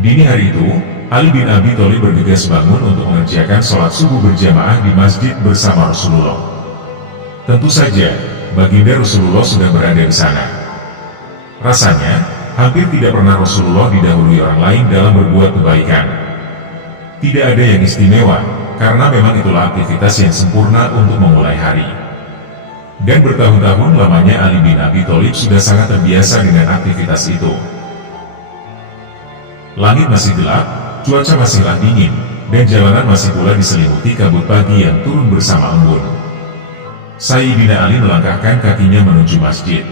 Dini hari itu, Ali bin Abi Thalib bergegas bangun untuk mengerjakan sholat subuh berjamaah di masjid bersama Rasulullah. Tentu saja, baginda Rasulullah sudah berada di sana. Rasanya, hampir tidak pernah Rasulullah didahului orang lain dalam berbuat kebaikan. Tidak ada yang istimewa, karena memang itulah aktivitas yang sempurna untuk memulai hari. Dan bertahun-tahun lamanya Ali bin Abi Thalib sudah sangat terbiasa dengan aktivitas itu. Langit masih gelap, cuaca masihlah dingin, dan jalanan masih pula diselimuti kabut pagi yang turun bersama embun. Sayyidina Ali melangkahkan kakinya menuju masjid.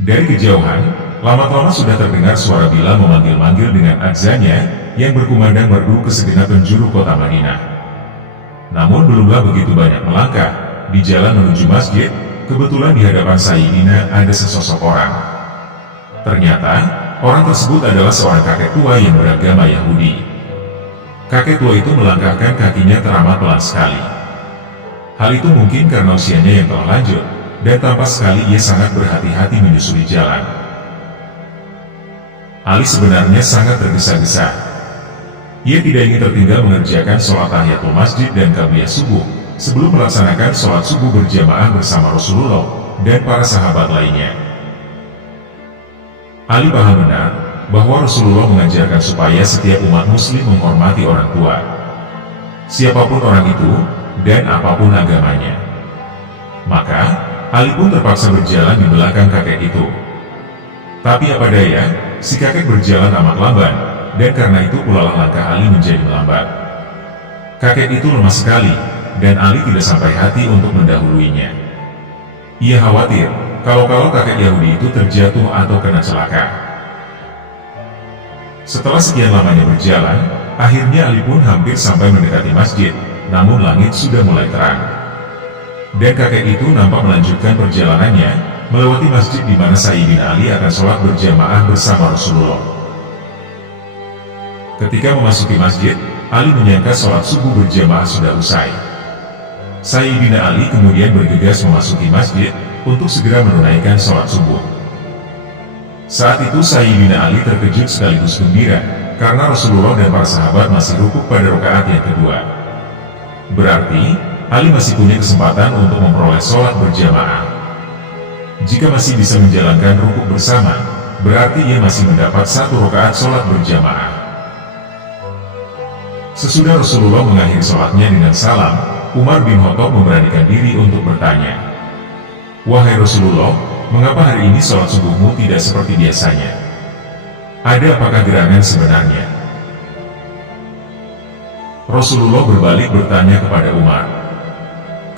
Dari kejauhan, lama-lama sudah terdengar suara Bilal memanggil-manggil dengan adzannya yang berkumandang merdu ke segenap penjuru kota Madinah. Namun belumlah begitu banyak melangkah, di jalan menuju masjid, kebetulan di hadapan Sayyidina ada sesosok orang. Ternyata, orang tersebut adalah seorang kakek tua yang beragama Yahudi. Kakek tua itu melangkahkan kakinya teramat pelan sekali. Hal itu mungkin karena usianya yang telah lanjut, dan tampak sekali ia sangat berhati-hati menyusuri jalan. Ali sebenarnya sangat tergesa-gesa. Ia tidak ingin tertinggal mengerjakan sholat tahiyatul masjid dan qabliyah subuh, sebelum melaksanakan sholat subuh berjamaah bersama Rasulullah dan para sahabat lainnya. Ali paham benar bahwa Rasulullah mengajarkan supaya setiap umat muslim menghormati orang tua, siapapun orang itu, dan apapun agamanya. Maka, Ali pun terpaksa berjalan di belakang kakek itu. Tapi apa daya, si kakek berjalan amat lamban, dan karena itu pula langkah Ali menjadi melambat. Kakek itu lemah sekali, dan Ali tidak sampai hati untuk mendahuluinya. Ia khawatir, kalau kakek Yahudi itu terjatuh atau kena celaka. Setelah sekian lamanya berjalan, akhirnya Ali pun hampir sampai mendekati masjid, namun langit sudah mulai terang. Dan kakek itu nampak melanjutkan perjalanannya, melewati masjid di mana Sayyidina Ali akan sholat berjamaah bersama Rasulullah. Ketika memasuki masjid, Ali menyangka sholat subuh berjamaah sudah usai. Sayyidina Ali kemudian bergegas memasuki masjid, untuk segera menunaikan sholat subuh. Saat itu Sayyidina Ali terkejut sekaligus gembira, karena Rasulullah dan para sahabat masih rukuk pada rakaat yang kedua. Berarti, Ali masih punya kesempatan untuk memperoleh sholat berjamaah. Jika masih bisa menjalankan rukuk bersama, berarti ia masih mendapat satu rakaat sholat berjamaah. Sesudah Rasulullah mengakhiri sholatnya dengan salam, Umar bin Khattab memberanikan diri untuk bertanya, "Wahai Rasulullah, mengapa hari ini sholat subuhmu tidak seperti biasanya? Ada apakah gerangan sebenarnya?" Rasulullah berbalik bertanya kepada Umar,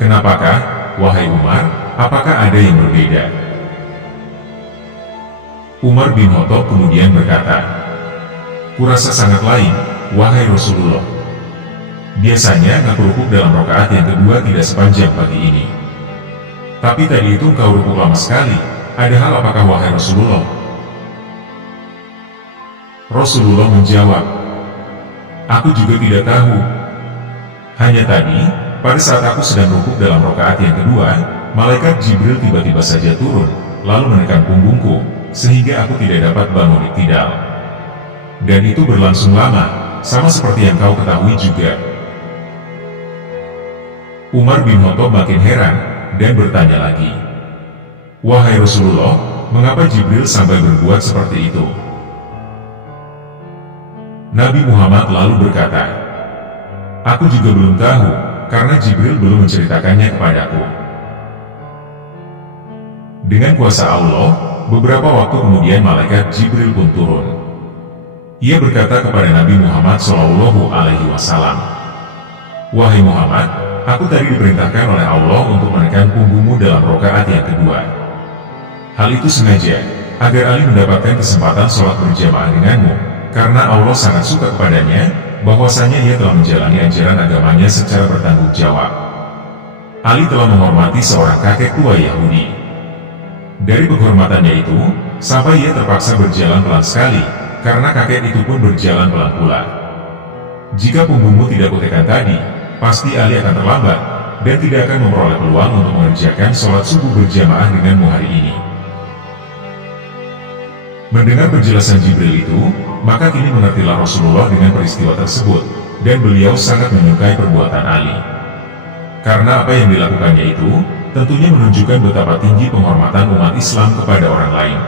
"Kenapakah, wahai Umar, apakah ada yang berbeda?" Umar bin Khattab kemudian berkata, "Kurasa sangat lain, wahai Rasulullah. Biasanya aku rukuk dalam rakaat yang kedua tidak sepanjang pagi ini. Tapi tadi itu kau rukuk lama sekali, ada hal apakah wahai Rasulullah?" Rasulullah menjawab, "Aku juga tidak tahu. Hanya tadi, pada saat aku sedang rukuk dalam rakaat yang kedua, malaikat Jibril tiba-tiba saja turun, lalu menekan punggungku, sehingga aku tidak dapat bangun iktidal. Dan itu berlangsung lama, sama seperti yang kau ketahui juga." Umar bin Khattab makin heran, dan bertanya lagi, "Wahai Rasulullah, mengapa Jibril sampai berbuat seperti itu?" Nabi Muhammad lalu berkata, "Aku juga belum tahu, karena Jibril belum menceritakannya kepadaku." Dengan kuasa Allah, beberapa waktu kemudian malaikat Jibril pun turun. Ia berkata kepada Nabi Muhammad SAW, "Wahai Muhammad, aku tadi diperintahkan oleh Allah untuk menekan punggungmu dalam rakaat yang kedua. Hal itu sengaja, agar Ali mendapatkan kesempatan sholat berjamaah denganmu, karena Allah sangat suka kepadanya, bahwasanya ia telah menjalani ajaran agamanya secara bertanggung jawab." Ali telah menghormati seorang kakek tua Yahudi. Dari penghormatannya itu, sampai ia terpaksa berjalan pelan sekali, karena kakek itu pun berjalan pelan pula. Jika punggungmu tidak kutekan tadi, pasti Ali akan terlambat, dan tidak akan memperoleh peluang untuk mengerjakan sholat subuh berjamaah denganmu hari ini. Mendengar penjelasan Jibril itu, maka kini mengertilah Rasulullah dengan peristiwa tersebut, dan beliau sangat menyukai perbuatan Ali. Karena apa yang dilakukannya itu, tentunya menunjukkan betapa tinggi penghormatan umat Islam kepada orang lain.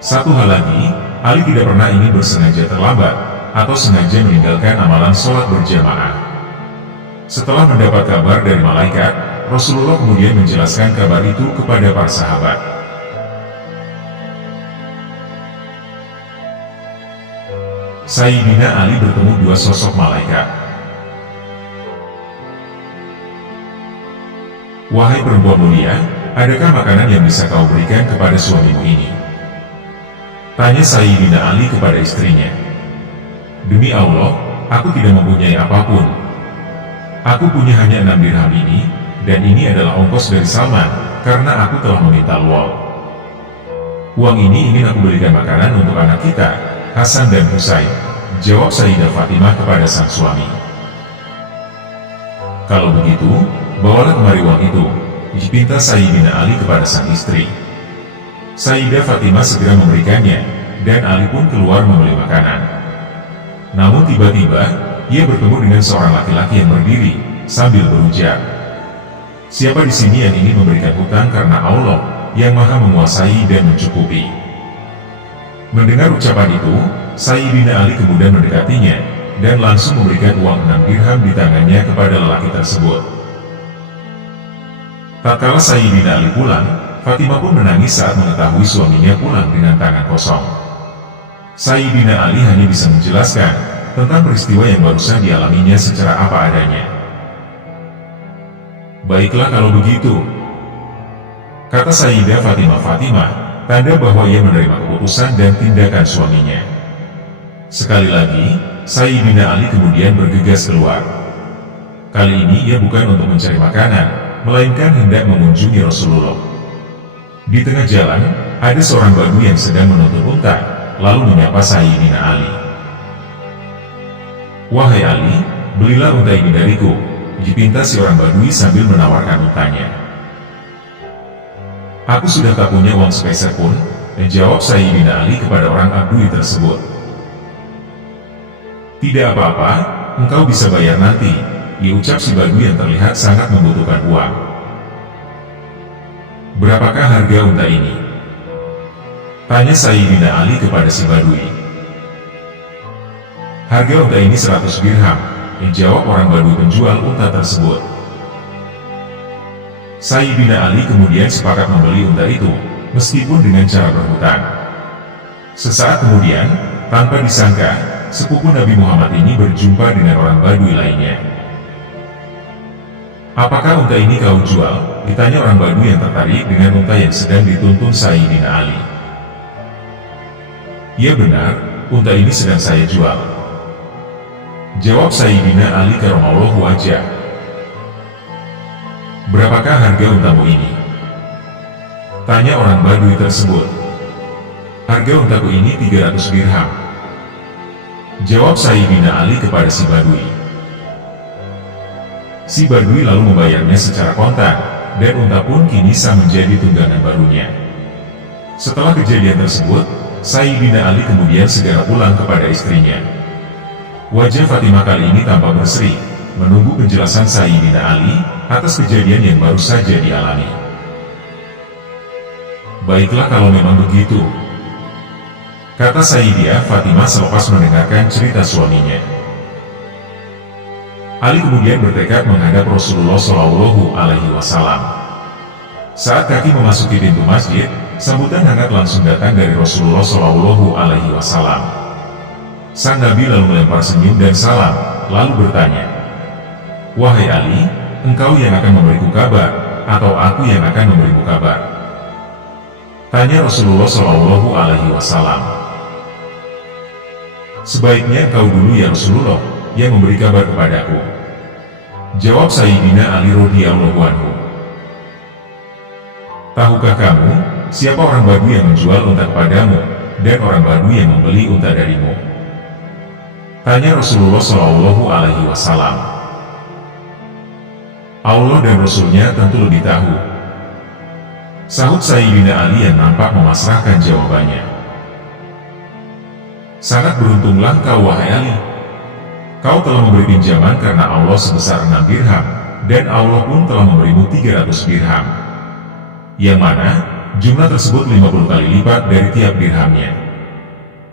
Satu hal lagi, Ali tidak pernah ingin bersengaja terlambat, atau sengaja meninggalkan amalan sholat berjamaah. Setelah mendapat kabar dari malaikat, Rasulullah kemudian menjelaskan kabar itu kepada para sahabat. Sayyidina Ali bertemu dua sosok malaikat. Wahai perempuan mulia, adakah makanan yang bisa kau berikan kepada suamimu ini? Tanya Sayyidina Ali kepada istrinya. Demi Allah, aku tidak mempunyai apapun. Aku punya hanya 6 dirham ini, dan ini adalah ongkos dari Salman, karena aku telah meminta lual. Uang ini ingin aku berikan makanan untuk anak kita, Hasan dan Husain, jawab Sayyidah Fatimah kepada sang suami. Kalau begitu, bawalah kemari uang itu, dipinta Sayyidina Ali kepada sang istri. Sayyidah Fatimah segera memberikannya, dan Ali pun keluar membeli makanan. Namun tiba-tiba, ia bertemu dengan seorang laki-laki yang berdiri, sambil berujar. Siapa di sini yang ingin memberikan hutang karena Allah, yang maha menguasai dan mencukupi? Mendengar ucapan itu, Sayyidina Ali kemudian mendekatinya, dan langsung memberikan uang 6 dirham di tangannya kepada lelaki tersebut. Tatkala Sayyidina Ali pulang, Fatimah pun menangis saat mengetahui suaminya pulang dengan tangan kosong. Sayyidina Ali hanya bisa menjelaskan tentang peristiwa yang barusan dialaminya secara apa adanya. Baiklah kalau begitu, kata Sayyidah Fatimah, tanda bahwa ia menerima keputusan dan tindakan suaminya. Sekali lagi, Sayyidina Ali kemudian bergegas keluar. Kali ini ia bukan untuk mencari makanan, melainkan hendak mengunjungi Rasulullah. Di tengah jalan, ada seorang Badui yang sedang menuntun unta, lalu menyapa Sayyidina Ali. Wahai Ali, belilah unta ini dariku, dipinta si orang Badui sambil menawarkan untanya. Aku sudah tak punya uang sepeser pun, jawab Sayyidina Ali kepada orang Badui tersebut. Tidak apa-apa, engkau bisa bayar nanti, diucap si Badui yang terlihat sangat membutuhkan uang. Berapakah harga unta ini? Tanya Sayyidina Ali kepada si Badui. Harga unta ini 100 dirham, jawab orang Badui penjual unta tersebut. Sayyidina Ali kemudian sepakat membeli unta itu, meskipun dengan cara berhutang. Sesaat kemudian, tanpa disangka, sepupu Nabi Muhammad ini berjumpa dengan orang Badui lainnya. Apakah unta ini kau jual? Ditanya orang Badui yang tertarik dengan unta yang sedang dituntun Sayyidina Ali. Ya benar, unta ini sedang saya jual, jawab Sayyidina Ali karramallahu wajhah. Berapakah harga untamu ini? Tanya orang Badui tersebut. Harga untaku ini 300 dirham, jawab Sayyidina Ali kepada si Badui. Si Badui lalu membayarnya secara kontan, dan unta pun kini sah menjadi tunggangan barunya. Setelah kejadian tersebut, Sayyidina Ali kemudian segera pulang kepada istrinya. Wajah Fatimah kali ini tampak berseri, menunggu penjelasan Sayyidina Ali atas kejadian yang baru saja dialami. Baiklah kalau memang begitu, kata Sayyidah Fatimah selepas mendengarkan cerita suaminya. Ali kemudian bertekad menghadap Rasulullah Shallallahu Alaihi Wasallam. Saat kaki memasuki pintu masjid, sambutan hangat langsung datang dari Rasulullah Shallallahu Alaihi Wasallam. Sang Nabi lalu melempar senyum dan salam, lalu bertanya, "Wahai Ali, engkau yang akan memberiku kabar, atau aku yang akan memberimu kabar?" Tanya Rasulullah Shallallahu Alaihi Wasallam. Sebaiknya engkau dulu ya Rasulullah, yang memberi kabar kepadaku, jawab Sayyidina Ali radhiyallahu anhu. Tahukah kamu, siapa orang Badui yang menjual unta kepadamu, dan orang Badui yang membeli unta darimu? Tanya Rasulullah Shallallahu Alaihi Wasallam. Allah dan Rasulnya tentu lebih tahu, sahut Sayyidina Ali yang nampak memasrahkan jawabannya. Sangat beruntunglah kau wahai Ali. Kau telah memberi pinjaman karena Allah sebesar 6 dirham, dan Allah pun telah memberimu 300 dirham. Yang mana, jumlah tersebut 50 kali lipat dari tiap dirhamnya.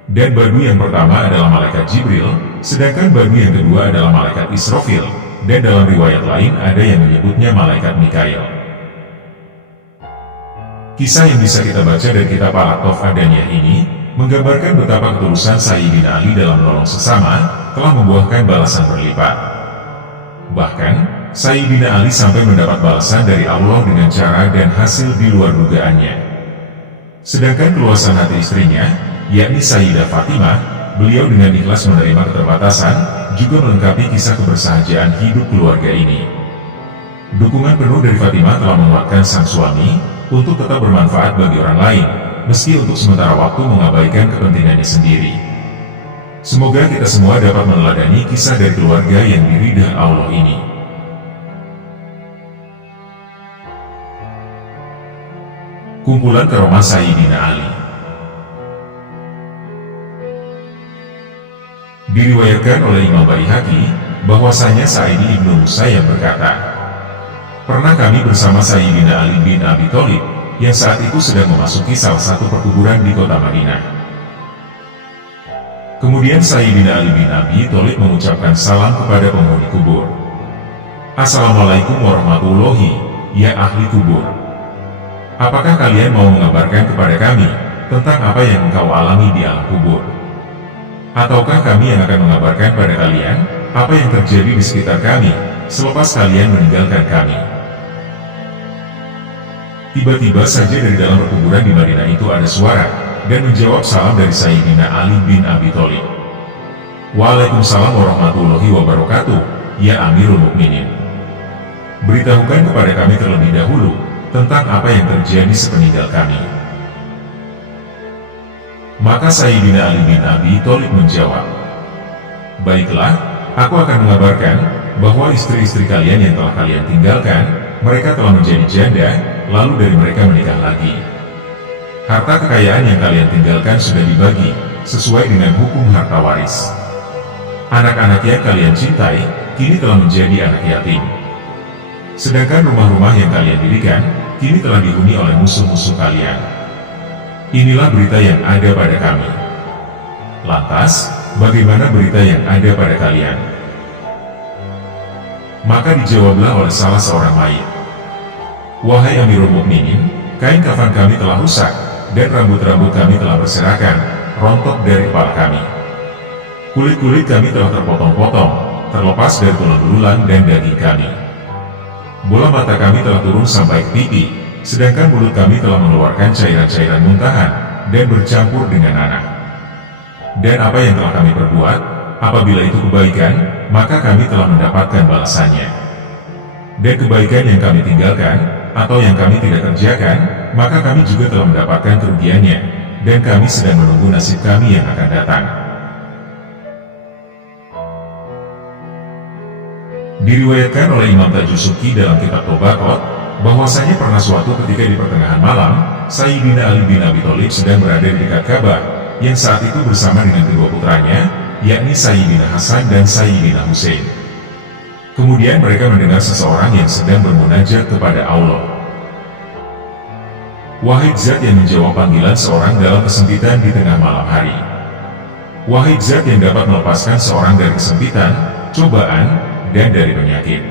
Dan badu yang pertama adalah malaikat Jibril, sedangkan badu yang kedua adalah malaikat Israfil, dan dalam riwayat lain ada yang menyebutnya malaikat Mikail. Kisah yang bisa kita baca dari kitab Al-Aqaf Adaniyah ini, menggambarkan betapa ketulusan Sayyidina Ali dalam menolong sesama, telah membuahkan balasan berlipat. Bahkan, Sayyidina Ali sampai mendapat balasan dari Allah dengan cara dan hasil di luar dugaannya. Sedangkan keluasan hati istrinya, yakni Sayyidah Fatimah, beliau dengan ikhlas menerima keterbatasan, juga melengkapi kisah kebersahajaan hidup keluarga ini. Dukungan penuh dari Fatimah telah menguatkan sang suami, untuk tetap bermanfaat bagi orang lain, meski untuk sementara waktu mengabaikan kepentingannya sendiri. Semoga kita semua dapat meneladani kisah dari keluarga yang diridha Allah ini. Kumpulan karomah Sayyidina Ali. Diriwayatkan oleh Imam Baihaqi, bahwasanya Sa'idi ibnu Musayyab berkata, pernah kami bersama Sayyidina Ali bin Abi Thalib, yang saat itu sedang memasuki salah satu perkuburan di kota Madinah. Kemudian Sayyidina Ali bin Abi Thalib mengucapkan salam kepada penghuni kubur. Assalamualaikum warahmatullahi, ya ahli kubur. Apakah kalian mau mengabarkan kepada kami, tentang apa yang engkau alami di alam kubur? Ataukah kami yang akan mengabarkan pada kalian, apa yang terjadi di sekitar kami, selepas kalian meninggalkan kami? Tiba-tiba saja dari dalam perkuburan di Madinah itu ada suara, dan menjawab salam dari Sayyidina Ali bin Abi Thalib. Waalaikumsalam warahmatullahi wabarakatuh, ya Amirul Mukminin. Beritahukan kepada kami terlebih dahulu, tentang apa yang terjadi sepeninggal kami. Maka Sayyidina Ali bin Abi Thalib menjawab, baiklah, aku akan mengabarkan, bahwa istri-istri kalian yang telah kalian tinggalkan, mereka telah menjadi janda, lalu dari mereka menikah lagi. Harta kekayaan yang kalian tinggalkan sudah dibagi, sesuai dengan hukum harta waris. Anak-anak yang kalian cintai, kini telah menjadi anak yatim. Sedangkan rumah-rumah yang kalian dirikan, kini telah dihuni oleh musuh-musuh kalian. Inilah berita yang ada pada kami. Lantas, bagaimana berita yang ada pada kalian? Maka dijawablah oleh salah seorang mayit, wahai Amirul Mukminin, kain kafan kami telah rusak, dan rambut-rambut kami telah berserakan, rontok dari kepala kami. Kulit-kulit kami telah terpotong-potong, terlepas dari tulang belulang dan daging kami. Bola mata kami telah turun sampai ke pipi, sedangkan mulut kami telah mengeluarkan cairan-cairan muntahan, dan bercampur dengan nanah. Dan apa yang telah kami perbuat, apabila itu kebaikan, maka kami telah mendapatkan balasannya. Dan kebaikan yang kami tinggalkan, atau yang kami tidak kerjakan, maka kami juga telah mendapatkan kerugiannya, dan kami sedang menunggu nasib kami yang akan datang. Diriwayatkan oleh Imam Tajusuki dalam kitab Tobaqot, bahwasanya pernah suatu ketika di pertengahan malam, Sayyidina Ali bin Abi Thalib sedang berada di dekat Ka'bah, yang saat itu bersama dengan kedua putranya, yakni Sayyidina Hasan dan Sayyidina Husain. Kemudian mereka mendengar seseorang yang sedang bermunajat kepada Allah. Wahai Zat yang menjawab panggilan seorang dalam kesempitan di tengah malam hari. Wahai Zat yang dapat melepaskan seorang dari kesempitan, cobaan, dan dari penyakit.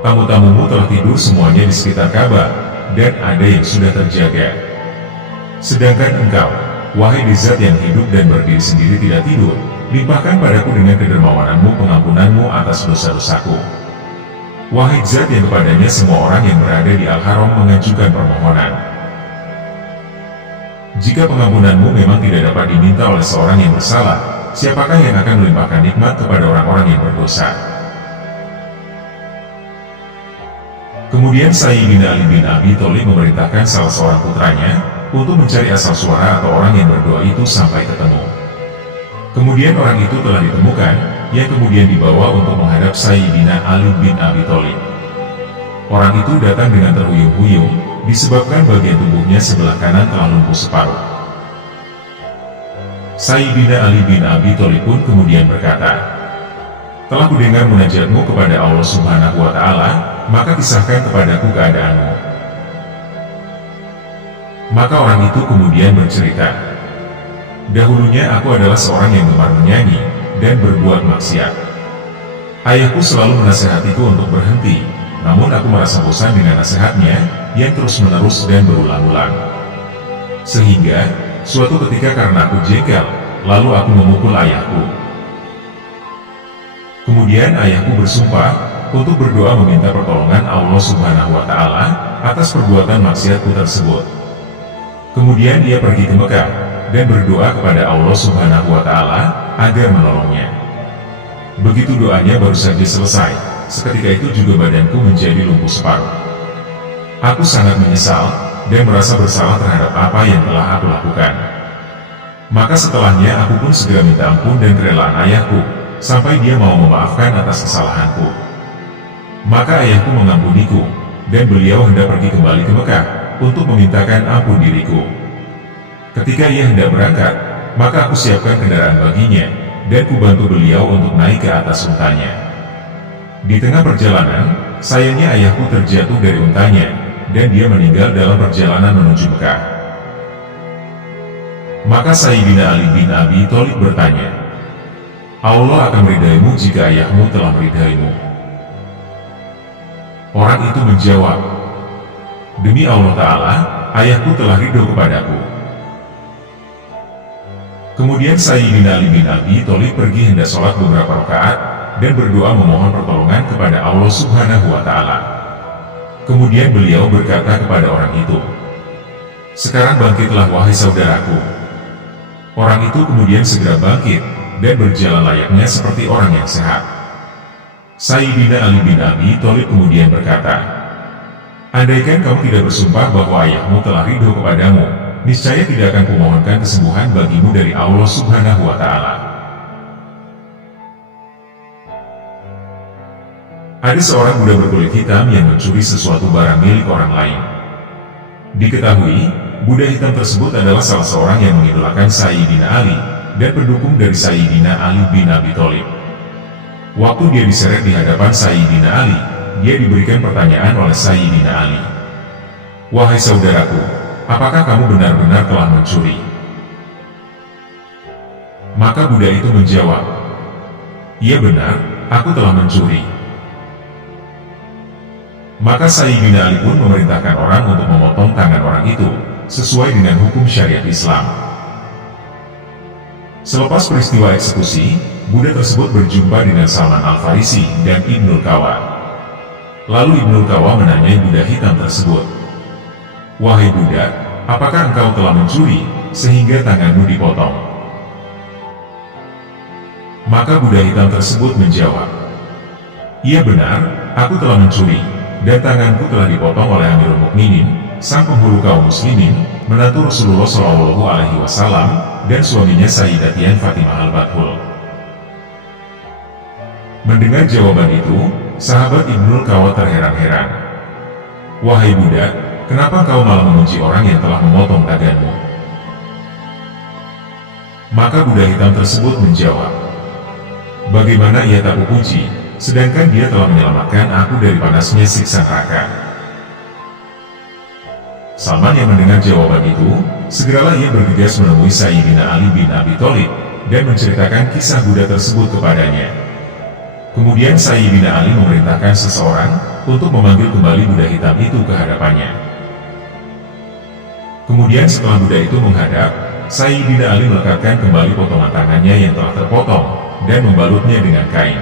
Tamu-tamumu telah tidur semuanya di sekitar Ka'bah, dan ada yang sudah terjaga. Sedangkan engkau, wahai Zat yang hidup dan berdiri sendiri tidak tidur, limpahkan padaku dengan kedermawananmu pengampunanmu atas dosa-dosaku. Wahai Zat yang kepadanya semua orang yang berada di Al-Haram mengajukan permohonan. Jika pengampunanmu memang tidak dapat diminta oleh seorang yang bersalah, siapakah yang akan melimpahkan nikmat kepada orang-orang yang berdosa? Kemudian Sayyidina Ali bin Abi Thalib memerintahkan salah seorang putranya untuk mencari asal suara atau orang yang berdoa itu sampai ketemu. Kemudian orang itu telah ditemukan, yang kemudian dibawa untuk menghadap Sayyidina Ali bin Abi Thalib. Orang itu datang dengan terhuyung-huyung, disebabkan bagian tubuhnya sebelah kanan telah lumpuh separuh. Sayyidina Ali bin Abi Thalib pun kemudian berkata, "Telah kudengar munajatmu kepada Allah Subhanahu wa Ta'ala, maka kisahkan kepadaku keadaanmu." Maka orang itu kemudian bercerita, "Dahulunya aku adalah seorang yang gemar menyanyi dan berbuat maksiat. Ayahku selalu menasihatiku untuk berhenti, namun aku merasa bosan dengan nasihatnya yang terus-menerus dan berulang-ulang. Sehingga, suatu ketika karena aku jengkel, lalu aku memukul ayahku. Kemudian ayahku bersumpah untuk berdoa meminta pertolongan Allah Subhanahu wa Ta'ala atas perbuatan maksiatku tersebut. Kemudian ia pergi ke Mekah dan berdoa kepada Allah Subhanahu wa Ta'ala agar menolongnya. Begitu doanya baru saja selesai, seketika itu juga badanku menjadi lumpuh separuh. Aku sangat menyesal dan merasa bersalah terhadap apa yang telah aku lakukan. Maka setelahnya aku pun segera minta ampun dan kerelaan ayahku, sampai dia mau memaafkan atas kesalahanku. Maka ayahku mengampuniku, dan beliau hendak pergi kembali ke Mekah untuk memintakan ampun diriku. Ketika ia hendak berangkat, maka aku siapkan kendaraan baginya, dan kubantu beliau untuk naik ke atas untanya. Di tengah perjalanan, sayangnya ayahku terjatuh dari untanya, dan dia meninggal dalam perjalanan menuju Mekah. Maka Sayyidina Ali bin Abi Thalib bertanya, Allah akan meridaimu jika ayahmu telah meridaimu. Orang itu menjawab, demi Allah Ta'ala, ayahku telah ridho kepadaku. Kemudian Sayyidina Ali bin Abi Thalib pergi hendak sholat beberapa rakaat, dan berdoa memohon pertolongan kepada Allah Subhanahu wa Ta'ala. Kemudian beliau berkata kepada orang itu, sekarang bangkitlah wahai saudaraku. Orang itu kemudian segera bangkit, dan berjalan layaknya seperti orang yang sehat. Sayyidina Ali bin Abi Thalib kemudian berkata, andaikan kamu tidak bersumpah bahwa ayahmu telah ridho kepadamu, niscaya tidak akan kumohonkan kesembuhan bagimu dari Allah Subhanahu wa Ta'ala. Ada seorang budak berkulit hitam yang mencuri sesuatu barang milik orang lain. Diketahui, budak hitam tersebut adalah salah seorang yang mengidolakan Sayyidina Ali, dan pendukung dari Sayyidina Ali bin Abi Thalib. Waktu dia diseret di hadapan Sayyidina Ali, dia diberikan pertanyaan oleh Sayyidina Ali. Wahai saudaraku, apakah kamu benar-benar telah mencuri? Maka budak itu menjawab, iya benar, aku telah mencuri. Maka Sayyidina Ali pun memerintahkan orang untuk memotong tangan orang itu, sesuai dengan hukum syariat Islam. Selepas peristiwa eksekusi, budak tersebut berjumpa dengan Salman Al-Farisi dan Ibnul Qawa. Lalu Ibnul Qawa menanyai budak hitam tersebut, wahai budak, apakah engkau telah mencuri, sehingga tanganmu dipotong? Maka budak hitam tersebut menjawab, iya benar, aku telah mencuri, dan tanganku telah dipotong oleh Amirul Mukminin, sang penghulu kaum muslimin, menantu Rasulullah Shallallahu Alaihi Wasallam, dan suaminya Sayyidatina Fatimah Al-Bathul. Mendengar jawaban itu, sahabat Ibnul Qawa terheran-heran. Wahai budak, kenapa kau malah memuji orang yang telah memotong tanganmu? Maka budak hitam tersebut menjawab, bagaimana ia tak kupuji, sedangkan dia telah menyelamatkan aku dari panasnya siksa neraka. Salman yang mendengar jawaban itu, segeralah ia bergegas menemui Sayyidina Ali bin Abi Thalib, dan menceritakan kisah budak tersebut kepadanya. Kemudian Sayyidina Ali memerintahkan seseorang untuk memanggil kembali budak hitam itu ke hadapannya. Kemudian setelah budak itu menghadap, Sayyidina Ali melekatkan kembali potongan tangannya yang telah terpotong, dan membalutnya dengan kain.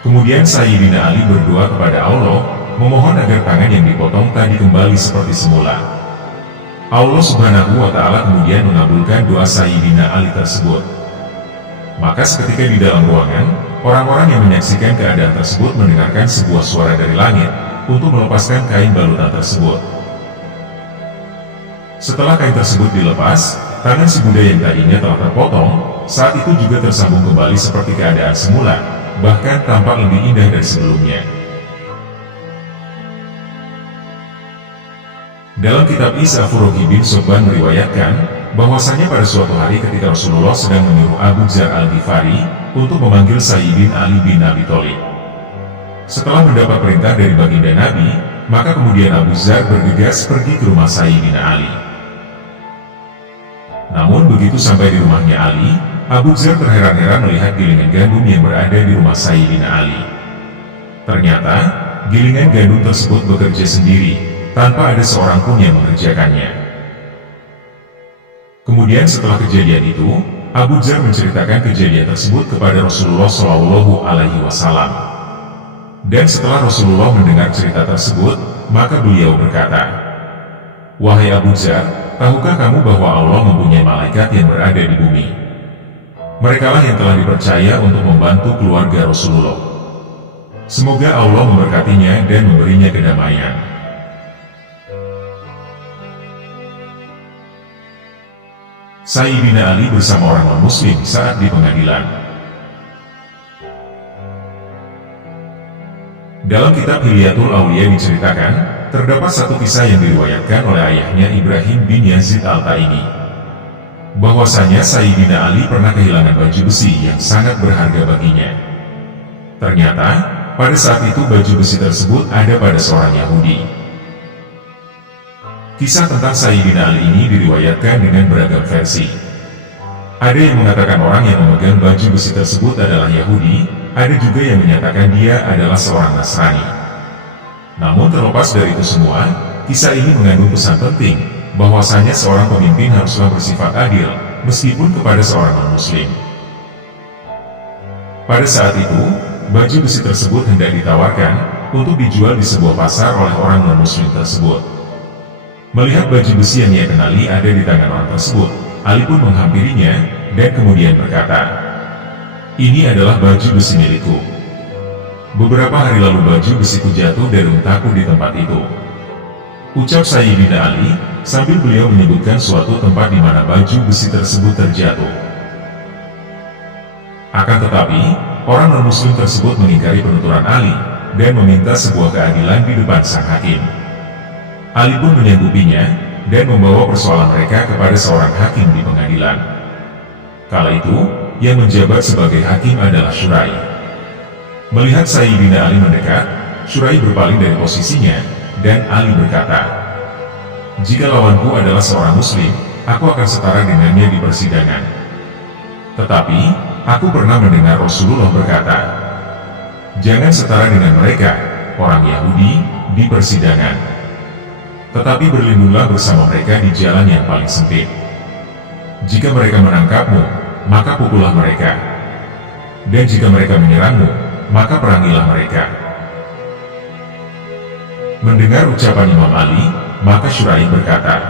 Kemudian Sayyidina Ali berdoa kepada Allah, memohon agar tangan yang dipotong tadi kembali seperti semula. Allah Subhanahu wa Ta'ala kemudian mengabulkan doa Sayyidina Ali tersebut. Maka seketika di dalam ruangan, orang-orang yang menyaksikan keadaan tersebut mendengarkan sebuah suara dari langit untuk melepaskan kain balutan tersebut. Setelah kain tersebut dilepas, tangan si budak yang tadinya telah terpotong, saat itu juga tersambung kembali seperti keadaan semula, bahkan tampak lebih indah dari sebelumnya. Dalam kitab Is-Furuhi bin Sobban meriwayatkan, bahwasanya pada suatu hari ketika Rasulullah sedang menyuruh Abu Dzar Al-Ghifari untuk memanggil Sayyidina Ali bin Abi Thalib. Setelah mendapat perintah dari baginda Nabi, maka kemudian Abu Dzar bergegas pergi ke rumah Sayyidina Ali. Namun begitu sampai di rumahnya Ali, Abu Dzar terheran-heran melihat gilingan gandum yang berada di rumah Sayyidina Ali. Ternyata, gilingan gandum tersebut bekerja sendiri, tanpa ada seorang pun yang mengerjakannya. Kemudian setelah kejadian itu, Abu Dzar menceritakan kejadian tersebut kepada Rasulullah SAW. Dan setelah Rasulullah mendengar cerita tersebut, maka beliau berkata, "Wahai Abu Dzar, tahukah kamu bahwa Allah mempunyai malaikat yang berada di bumi? Merekalah yang telah dipercaya untuk membantu keluarga Rasulullah. Semoga Allah memberkatinya dan memberinya kedamaian." Sayyidina Ali bersama orang non-muslim saat di pengadilan. Dalam kitab Hilyatul Aulia diceritakan, terdapat satu kisah yang diriwayatkan oleh ayahnya Ibrahim bin Yazid Al-Taimi, bahwasanya Sayyidina Ali pernah kehilangan baju besi yang sangat berharga baginya. Ternyata, pada saat itu baju besi tersebut ada pada seorang Yahudi. Kisah tentang Sayyidina Ali ini diriwayatkan dengan beragam versi. Ada yang mengatakan orang yang memegang baju besi tersebut adalah Yahudi, ada juga yang menyatakan dia adalah seorang Nasrani. Namun terlepas dari itu semua, kisah ini mengandung pesan penting, bahwasanya seorang pemimpin haruslah bersifat adil, meskipun kepada seorang non-muslim. Pada saat itu, baju besi tersebut hendak ditawarkan, untuk dijual di sebuah pasar oleh orang non-muslim tersebut. Melihat baju besi yang ia kenali ada di tangan orang tersebut, Ali pun menghampirinya, dan kemudian berkata, "Ini adalah baju besi milikku. Beberapa hari lalu baju besiku jatuh dari untaku di tempat itu." Ucap Sayyidina Ali, sambil beliau menyebutkan suatu tempat di mana baju besi tersebut terjatuh. Akan tetapi, orang non-muslim tersebut mengingkari penuturan Ali, dan meminta sebuah keadilan di depan sang hakim. Ali pun menyanggupinya, dan membawa persoalan mereka kepada seorang hakim di pengadilan. Kala itu, yang menjabat sebagai hakim adalah Syurai. Melihat Sayyidina Ali mendekat, Syurai berpaling dari posisinya, dan Ali berkata, "Jika lawanku adalah seorang muslim, aku akan setara dengannya di persidangan. Tetapi, aku pernah mendengar Rasulullah berkata, jangan setara dengan mereka, orang Yahudi, di persidangan. Tetapi berlindunglah bersama mereka di jalan yang paling sempit. Jika mereka menangkapmu, maka pukullah mereka. Dan jika mereka menyerangmu, maka perangilah mereka." Mendengar ucapan Imam Ali, maka Syurai berkata,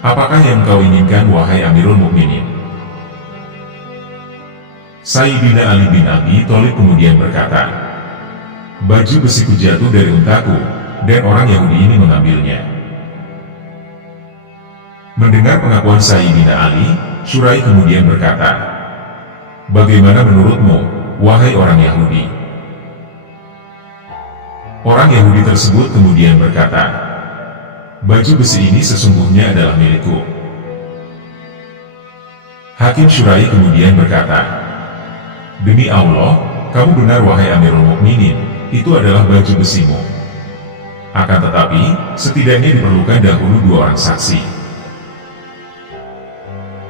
"Apakah yang kau inginkan wahai Amirul Mukminin?" Sayyidina Ali bin Abi Thalib kemudian berkata, "Baju besiku jatuh dari untaku, dan orang Yahudi ini mengambilnya." Mendengar pengakuan Sayyidina Ali, Syurai kemudian berkata, "Bagaimana menurutmu, wahai orang Yahudi?" Orang Yahudi tersebut kemudian berkata, "Baju besi ini sesungguhnya adalah milikku." Hakim Syurai kemudian berkata, "Demi Allah, kamu benar wahai Amirul Mukminin, itu adalah baju besimu. Akan tetapi, setidaknya diperlukan dahulu 2 orang saksi."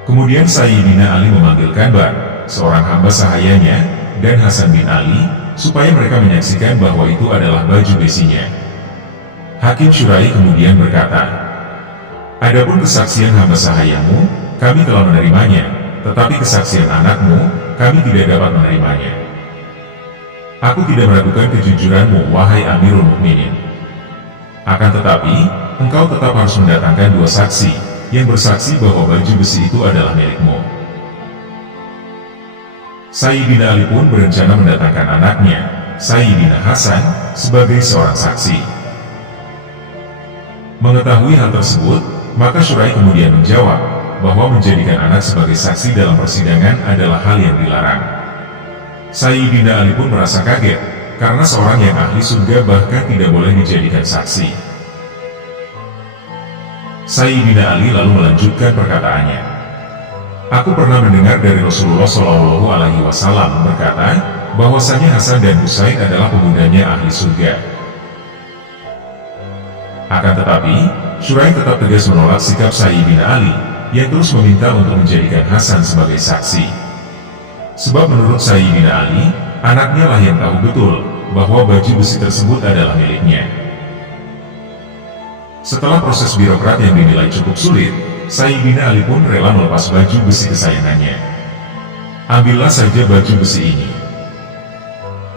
Kemudian Sayyidina Ali memanggil Kanbar, seorang hamba sahayanya, dan Hasan bin Ali, supaya mereka menyaksikan bahwa itu adalah baju besinya. Hakim Syurai kemudian berkata, "Adapun kesaksian hamba sahayamu, kami telah menerimanya, tetapi kesaksian anakmu, kami tidak dapat menerimanya. Aku tidak meragukan kejujuranmu, wahai Amirul Mukminin. Akan tetapi, engkau tetap harus mendatangkan 2 saksi, yang bersaksi bahwa baju besi itu adalah milikmu." Sayyidina Ali pun berencana mendatangkan anaknya, Sayyidina Hasan, sebagai seorang saksi. Mengetahui hal tersebut, maka Syurai kemudian menjawab, bahwa menjadikan anak sebagai saksi dalam persidangan adalah hal yang dilarang. Sayyidina Ali pun merasa kaget, karena seorang yang ahli surga bahkan tidak boleh dijadikan saksi. Sayyidina Ali lalu melanjutkan perkataannya. Aku pernah mendengar dari Rasulullah Shallallahu Alaihi Wasallam berkata, bahwasanya Hasan dan Husain adalah pemudanya ahli surga. Akan tetapi, Syuraih tetap tegas menolak sikap Sayyidina Ali, yang terus meminta untuk menjadikan Hasan sebagai saksi. Sebab menurut Sayyidina Ali, anaknya lah yang tahu betul, bahwa baju besi tersebut adalah miliknya. Setelah proses birokrat yang dinilai cukup sulit, Sayyidina Ali pun rela melepas baju besi kesayangannya. Ambillah saja baju besi ini,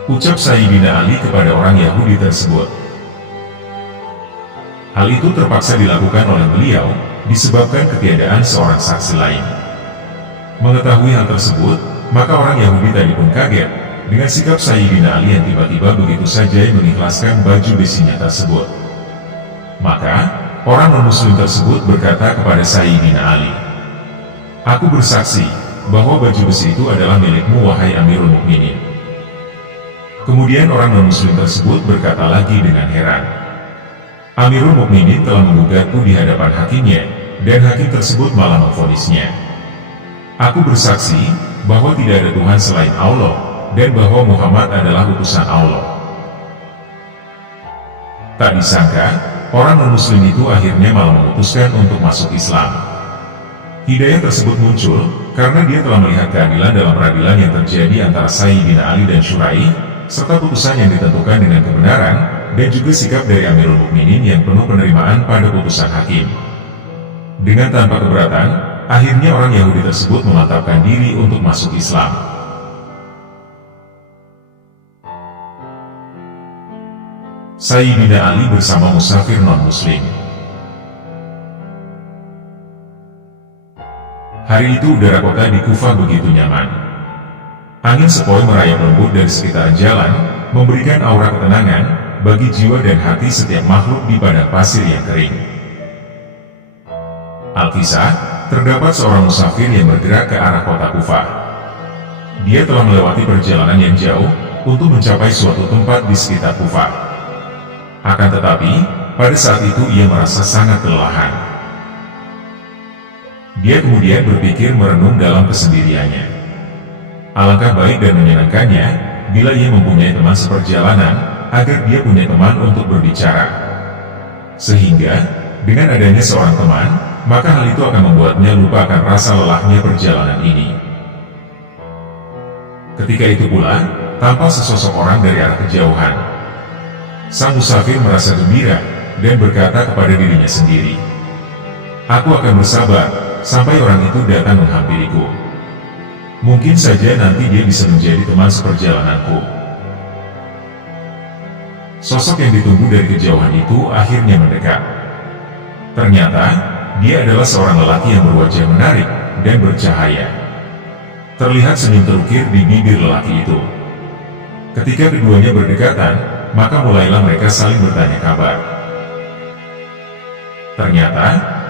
ucap Sayyidina Ali kepada orang Yahudi tersebut. Hal itu terpaksa dilakukan oleh beliau, disebabkan ketiadaan seorang saksi lain. Mengetahui hal tersebut, maka orang Yahudi tadi pun kaget, dengan sikap Sayyidina Ali yang tiba-tiba begitu saja mengikhlaskan baju besinya tersebut. Maka, orang non-muslim tersebut berkata kepada Sayyidina Ali, "Aku bersaksi, bahwa baju besi itu adalah milikmu wahai Amirul Mukminin." Kemudian orang non-muslim tersebut berkata lagi dengan heran, "Amirul Mukminin telah menggugatku di hadapan hakimnya, dan hakim tersebut malah memvonisnya. Aku bersaksi, bahwa tidak ada Tuhan selain Allah, dan bahwa Muhammad adalah utusan Allah." Tak disangka, orang non-muslim itu akhirnya malah memutuskan untuk masuk Islam. Hidayah tersebut muncul, karena dia telah melihat keadilan dalam peradilan yang terjadi antara Sayyidina Ali dan Syuraih, serta putusan yang ditentukan dengan kebenaran, dan juga sikap dari Amirul Mukminin yang penuh penerimaan pada putusan hakim. Dengan tanpa keberatan, akhirnya orang Yahudi tersebut memantapkan diri untuk masuk Islam. Sayyidina Ali bersama musafir non-muslim. Hari itu udara kota di Kufah begitu nyaman. Angin sepoi merayap lembut dari sekitaran jalan, memberikan aura ketenangan bagi jiwa dan hati setiap makhluk di padang pasir yang kering. Alkisah, terdapat seorang musafir yang bergerak ke arah kota Kufah. Dia telah melewati perjalanan yang jauh untuk mencapai suatu tempat di sekitar Kufah. Akan tetapi, pada saat itu ia merasa sangat kelelahan. Dia kemudian berpikir merenung dalam kesendiriannya. Alangkah baik dan menyenangkannya, bila ia mempunyai teman seperjalanan, agar dia punya teman untuk berbicara. Sehingga, dengan adanya seorang teman, maka hal itu akan membuatnya lupa akan rasa lelahnya perjalanan ini. Ketika itu pula, tampak sesosok orang dari arah kejauhan. Sang musafir merasa gembira, dan berkata kepada dirinya sendiri, "Aku akan bersabar, sampai orang itu datang menghampiriku. Mungkin saja nanti dia bisa menjadi teman seperjalananku." Sosok yang ditunggu dari kejauhan itu akhirnya mendekat. Ternyata, dia adalah seorang lelaki yang berwajah menarik, dan bercahaya. Terlihat senyum terukir di bibir lelaki itu. Ketika keduanya berdekatan, maka mulailah mereka saling bertanya kabar. Ternyata,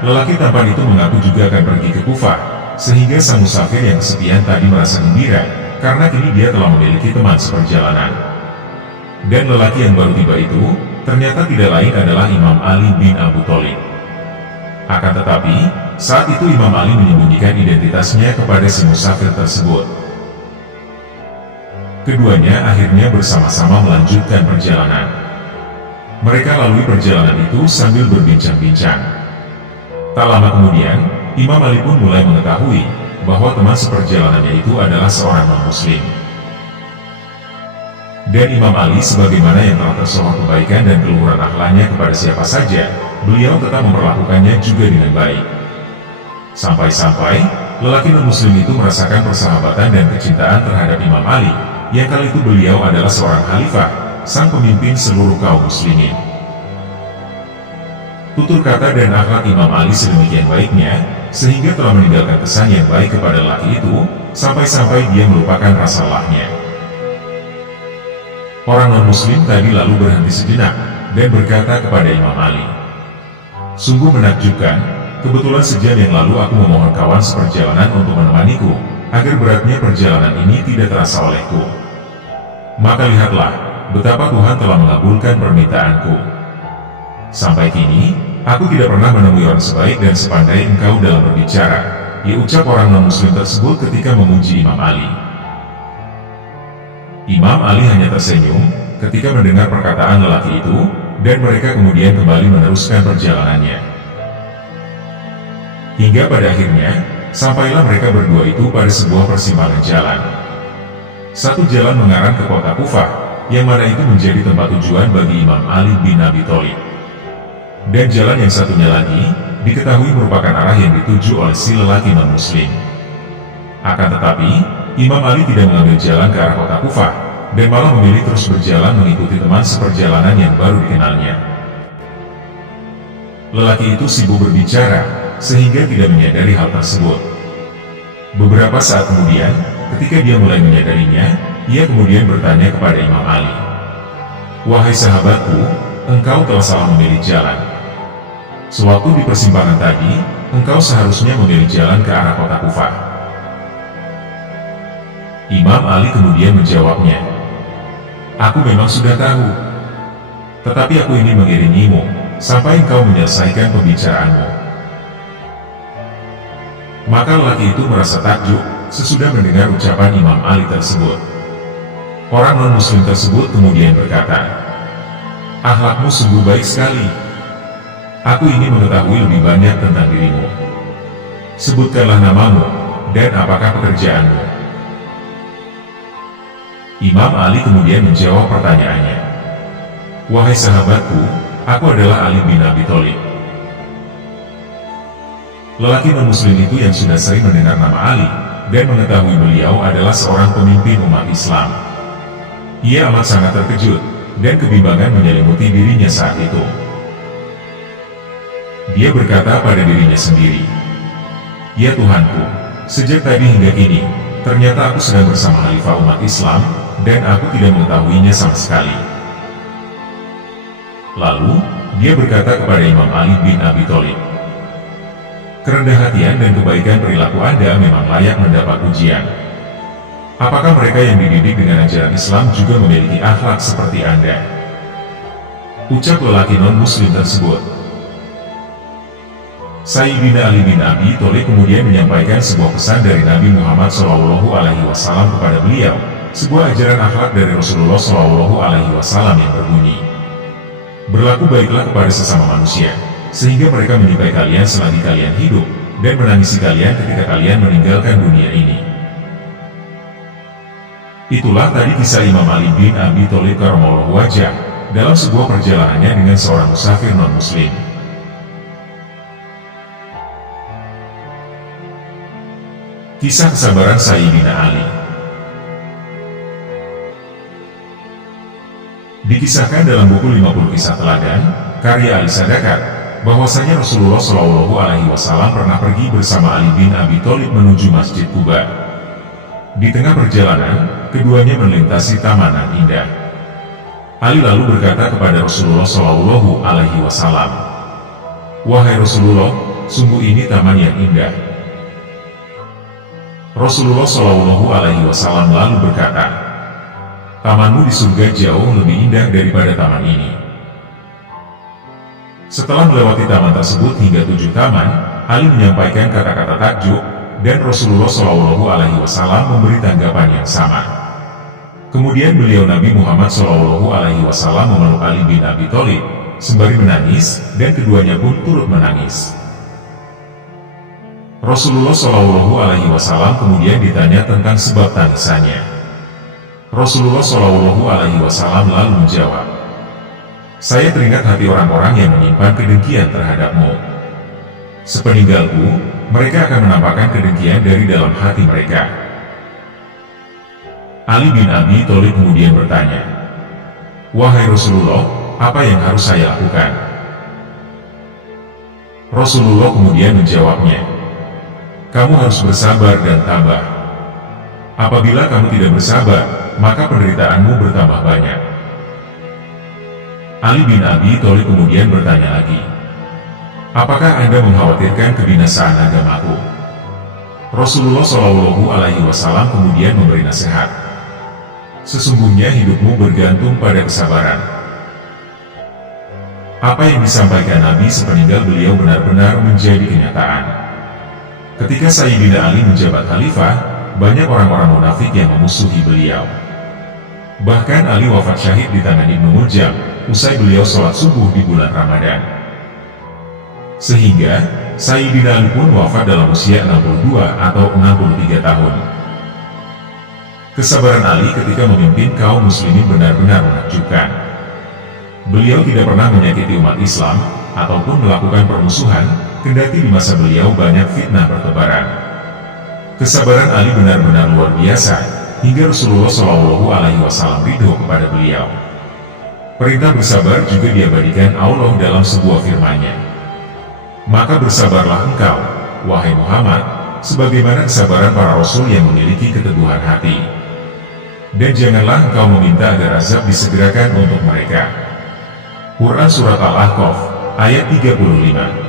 lelaki tampan itu mengaku juga akan pergi ke Kufah, sehingga sang musafir yang kesepian tadi merasa gembira, karena kini dia telah memiliki teman seperjalanan. Dan lelaki yang baru tiba itu, ternyata tidak lain adalah Imam Ali bin Abu Thalib. Akan tetapi, saat itu Imam Ali menyembunyikan identitasnya kepada si musafir tersebut. Keduanya akhirnya bersama-sama melanjutkan perjalanan. Mereka lalui perjalanan itu sambil berbincang-bincang. Tak lama kemudian, Imam Ali pun mulai mengetahui bahwa teman seperjalanannya itu adalah seorang non-muslim. Dan Imam Ali sebagaimana yang telah tersohor kebaikan dan keluhuran akhlaknya kepada siapa saja, beliau tetap memperlakukannya juga dengan baik. Sampai-sampai, lelaki non-muslim itu merasakan persahabatan dan kecintaan terhadap Imam Ali, yang kali itu beliau adalah seorang khalifah, sang pemimpin seluruh kaum muslimin. Tutur kata dan akhlak Imam Ali sedemikian baiknya, sehingga telah meninggalkan kesan yang baik kepada lelaki itu, sampai-sampai dia melupakan rasa lelahnya. Orang non-muslim tadi lalu berhenti sejenak, dan berkata kepada Imam Ali, "Sungguh menakjubkan, kebetulan sejam yang lalu aku memohon kawan seperjalanan untuk menemaniku, agar beratnya perjalanan ini tidak terasa olehku. Maka lihatlah, betapa Tuhan telah mengabulkan permintaanku. Sampai kini, aku tidak pernah menemui orang sebaik dan sepandai engkau dalam berbicara, ya ucap orang non-muslim tersebut ketika memuji Imam Ali. Imam Ali hanya tersenyum ketika mendengar perkataan lelaki itu, dan mereka kemudian kembali meneruskan perjalanannya. Hingga pada akhirnya, sampailah mereka berdua itu pada sebuah persimpangan jalan. Satu jalan mengarah ke kota Kufah, yang mana itu menjadi tempat tujuan bagi Imam Ali bin Abi Thalib. Dan jalan yang satunya lagi, diketahui merupakan arah yang dituju oleh si lelaki non-muslim. Akan tetapi, Imam Ali tidak mengambil jalan ke arah kota Kufah, dan malah memilih terus berjalan mengikuti teman seperjalanan yang baru dikenalnya. Lelaki itu sibuk berbicara, sehingga tidak menyadari hal tersebut. Beberapa saat kemudian, ketika dia mulai menyadarinya, ia kemudian bertanya kepada Imam Ali, "Wahai sahabatku, engkau telah salah memilih jalan. Sewaktu di persimpangan tadi, engkau seharusnya memilih jalan ke arah kota Kufah." Imam Ali kemudian menjawabnya, "Aku memang sudah tahu. Tetapi aku ingin mengiringimu, sampai engkau menyelesaikan pembicaraanmu." Maka lelaki itu merasa takjub, sesudah mendengar ucapan Imam Ali tersebut. Orang non-muslim tersebut kemudian berkata, "Akhlakmu sungguh baik sekali. Aku ingin mengetahui lebih banyak tentang dirimu. Sebutkanlah namamu, dan apakah pekerjaanmu?" Imam Ali kemudian menjawab pertanyaannya, "Wahai sahabatku, aku adalah Ali bin Abi Thalib." Lelaki non-muslim itu yang sudah sering mendengar nama Ali, dan mengetahui beliau adalah seorang pemimpin umat Islam. Ia amat sangat terkejut, dan kebimbangan menyelimuti dirinya saat itu. Dia berkata pada dirinya sendiri, "Ya Tuhanku, sejak tadi hingga kini, ternyata aku sedang bersama Khalifah umat Islam, dan aku tidak mengetahuinya sama sekali." Lalu, dia berkata kepada Imam Ali bin Abi Thalib, "Kerendah hatian dan kebaikan perilaku Anda memang layak mendapat pujian. Apakah mereka yang dididik dengan ajaran Islam juga memiliki akhlak seperti Anda?" Ucap lelaki non-muslim tersebut. Sayyidina Ali bin Abi Thalib kemudian menyampaikan sebuah pesan dari Nabi Muhammad SAW kepada beliau, sebuah ajaran akhlak dari Rasulullah SAW yang berbunyi, "Berlaku baiklah kepada sesama manusia, sehingga mereka menyukai kalian selagi kalian hidup, dan menangisi kalian ketika kalian meninggalkan dunia ini." Itulah tadi kisah Imam Ali bin Abi Thalib karramallahu wajhah dalam sebuah perjalanannya dengan seorang musafir non-muslim. Kisah kesabaran Sayyidina Ali. Dikisahkan dalam buku 50 Kisah Teladan, karya Ali Sadakat, bahwasanya Rasulullah SAW pernah pergi bersama Ali bin Abi Thalib menuju Masjid Quba. Di tengah perjalanan, keduanya melintasi tamanan indah. Ali lalu berkata kepada Rasulullah SAW, "Wahai Rasulullah, sungguh ini taman yang indah." Rasulullah SAW lalu berkata, "Tamanmu di surga jauh lebih indah daripada taman ini." Setelah melewati taman tersebut hingga 7 taman, Ali menyampaikan kata-kata takjub, dan Rasulullah SAW memberi tanggapan yang sama. Kemudian beliau Nabi Muhammad SAW memeluk Ali bin Abi Thalib, sembari menangis, dan keduanya pun turut menangis. Rasulullah SAW kemudian ditanya tentang sebab tangisannya. Rasulullah SAW lalu menjawab, "Saya teringat hati orang-orang yang menyimpan kedengkian terhadapmu. Sepeninggalku, mereka akan menampakkan kedengkian dari dalam hati mereka." Ali bin Abi Thalib kemudian bertanya, "Wahai Rasulullah, apa yang harus saya lakukan?" Rasulullah kemudian menjawabnya, "Kamu harus bersabar dan tabah. Apabila kamu tidak bersabar, maka penderitaanmu bertambah banyak." Ali bin Abi Thalib kemudian bertanya lagi, "Apakah Anda mengkhawatirkan kebinasaan agamaku?" Rasulullah SAW kemudian memberi nasihat, "Sesungguhnya hidupmu bergantung pada kesabaran. Apa yang disampaikan Nabi sepeninggal beliau benar-benar menjadi kenyataan. Ketika Sayyidina Ali menjabat khalifah, banyak orang-orang munafik yang memusuhi beliau. Bahkan Ali wafat syahid di tangan Ibnu Muljam, usai beliau sholat subuh di bulan Ramadan. Sehingga, Sayyidina Ali pun wafat dalam usia 62 atau 63 tahun. Kesabaran Ali ketika memimpin kaum muslimin benar-benar menakjubkan. Beliau tidak pernah menyakiti umat Islam, ataupun melakukan permusuhan, kendati di masa beliau banyak fitnah bertebaran. Kesabaran Ali benar-benar luar biasa, hingga Rasulullah SAW ridho kepada beliau. Perintah bersabar juga diabadikan Allah dalam sebuah firman-Nya. Maka bersabarlah engkau, wahai Muhammad, sebagaimana kesabaran para Rasul yang memiliki keteguhan hati. Dan janganlah engkau meminta agar azab disegerakan untuk mereka. Quran Surat Al-Ahqaf, ayat 35.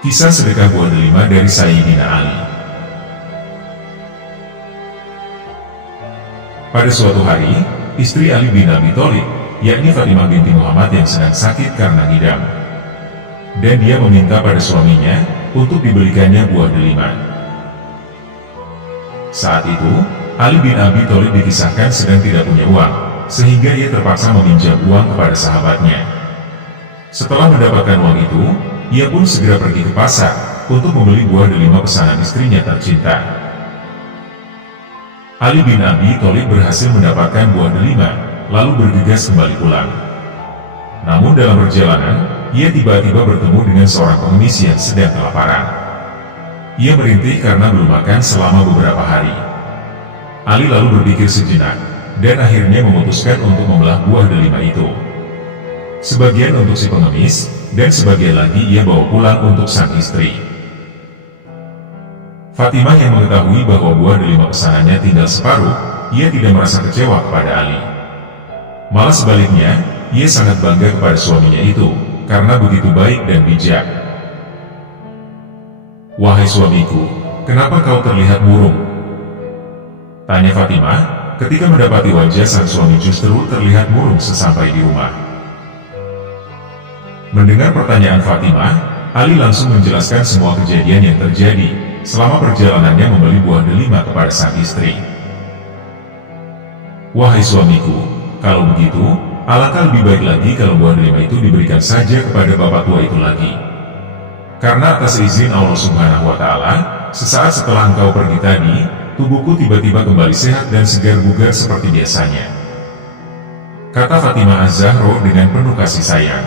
Kisah sedekah buah delima dari Sayyidina Ali. Pada suatu hari, istri Ali bin Abi Thalib, yakni Fatimah binti Muhammad yang sedang sakit karena ngidam. Dan dia meminta pada suaminya untuk dibelikannya buah delima. Saat itu, Ali bin Abi Thalib dikisahkan sedang tidak punya uang, sehingga ia terpaksa meminjam uang kepada sahabatnya. Setelah mendapatkan uang itu, ia pun segera pergi ke pasar untuk membeli buah delima pesanan istrinya tercinta. Ali bin Abi Thalib berhasil mendapatkan buah delima, lalu bergegas kembali pulang. Namun dalam perjalanan, ia tiba-tiba bertemu dengan seorang pengemis yang sedang kelaparan. Ia merintih karena belum makan selama beberapa hari. Ali lalu berpikir sejenak, dan akhirnya memutuskan untuk membelah buah delima itu. Sebagian untuk si pengemis, dan sebagian lagi ia bawa pulang untuk sang istri. Fatimah yang mengetahui bahwa buah delima pesanannya tinggal separuh, ia tidak merasa kecewa kepada Ali. Malah sebaliknya, ia sangat bangga kepada suaminya itu, karena begitu baik dan bijak. "Wahai suamiku, kenapa kau terlihat murung?" tanya Fatimah, ketika mendapati wajah sang suami justru terlihat murung sesampai di rumah. Mendengar pertanyaan Fatimah, Ali langsung menjelaskan semua kejadian yang terjadi selama perjalanannya membeli buah delima kepada sang istri. "Wahai suamiku, kalau begitu, alangkah lebih baik lagi kalau buah delima itu diberikan saja kepada bapak tua itu lagi. Karena atas izin Allah Subhanahu wa Ta'ala, sesaat setelah engkau pergi tadi, tubuhku tiba-tiba kembali sehat dan segar bugar seperti biasanya," kata Fatimah Az-Zahra dengan penuh kasih sayang.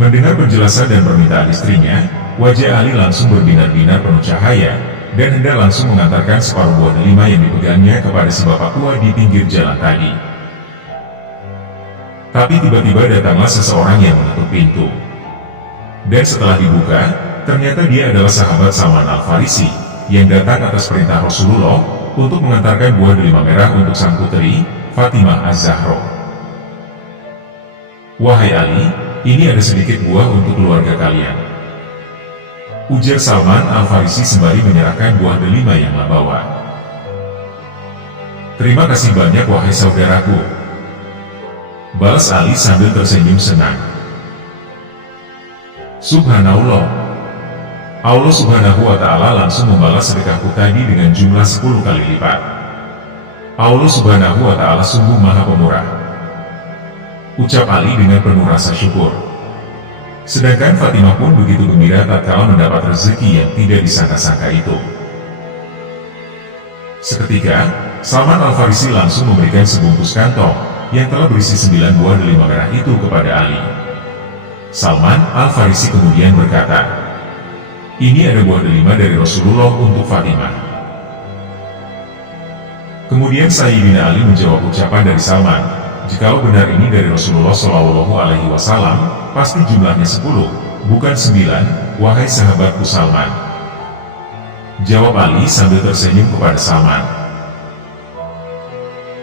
Mendengar penjelasan dan permintaan istrinya, wajah Ali langsung berbinar-binar penuh cahaya, dan hendak langsung mengantarkan separuh buah delima yang dipegangnya kepada si bapak tua di pinggir jalan tadi. Tapi tiba-tiba datanglah seseorang yang menutup pintu. Dan setelah dibuka, ternyata dia adalah sahabat Salman Al-Farisi, yang datang atas perintah Rasulullah untuk mengantarkan buah delima merah untuk sang putri, Fatimah Az-Zahra. "Wahai Ali, ini ada sedikit buah untuk keluarga kalian," ujar Salman Al-Farisi sembari menyerahkan buah delima yang ia bawa. "Terima kasih banyak wahai saudaraku," balas Ali sambil tersenyum senang. Subhanallah, Allah Subhanahu wa Ta'ala langsung membalas sedekahku tadi dengan jumlah 10 kali lipat. Allah Subhanahu wa Ta'ala sungguh Maha Pemurah, ucap Ali dengan penuh rasa syukur. Sedangkan Fatimah pun begitu gembira tatkala mendapat rezeki yang tidak disangka-sangka itu. Seketika, Salman Al-Farisi langsung memberikan sebungkus kantong yang telah berisi 9 buah delima merah itu kepada Ali. Salman Al-Farisi kemudian berkata, "Ini ada buah delima dari Rasulullah untuk Fatimah." Kemudian Sayyidina Ali menjawab ucapan dari Salman, "Jikalau benar ini dari Rasulullah SAW, pasti jumlahnya 10, bukan 9, wahai sahabatku Salman," jawab Ali sambil tersenyum kepada Salman.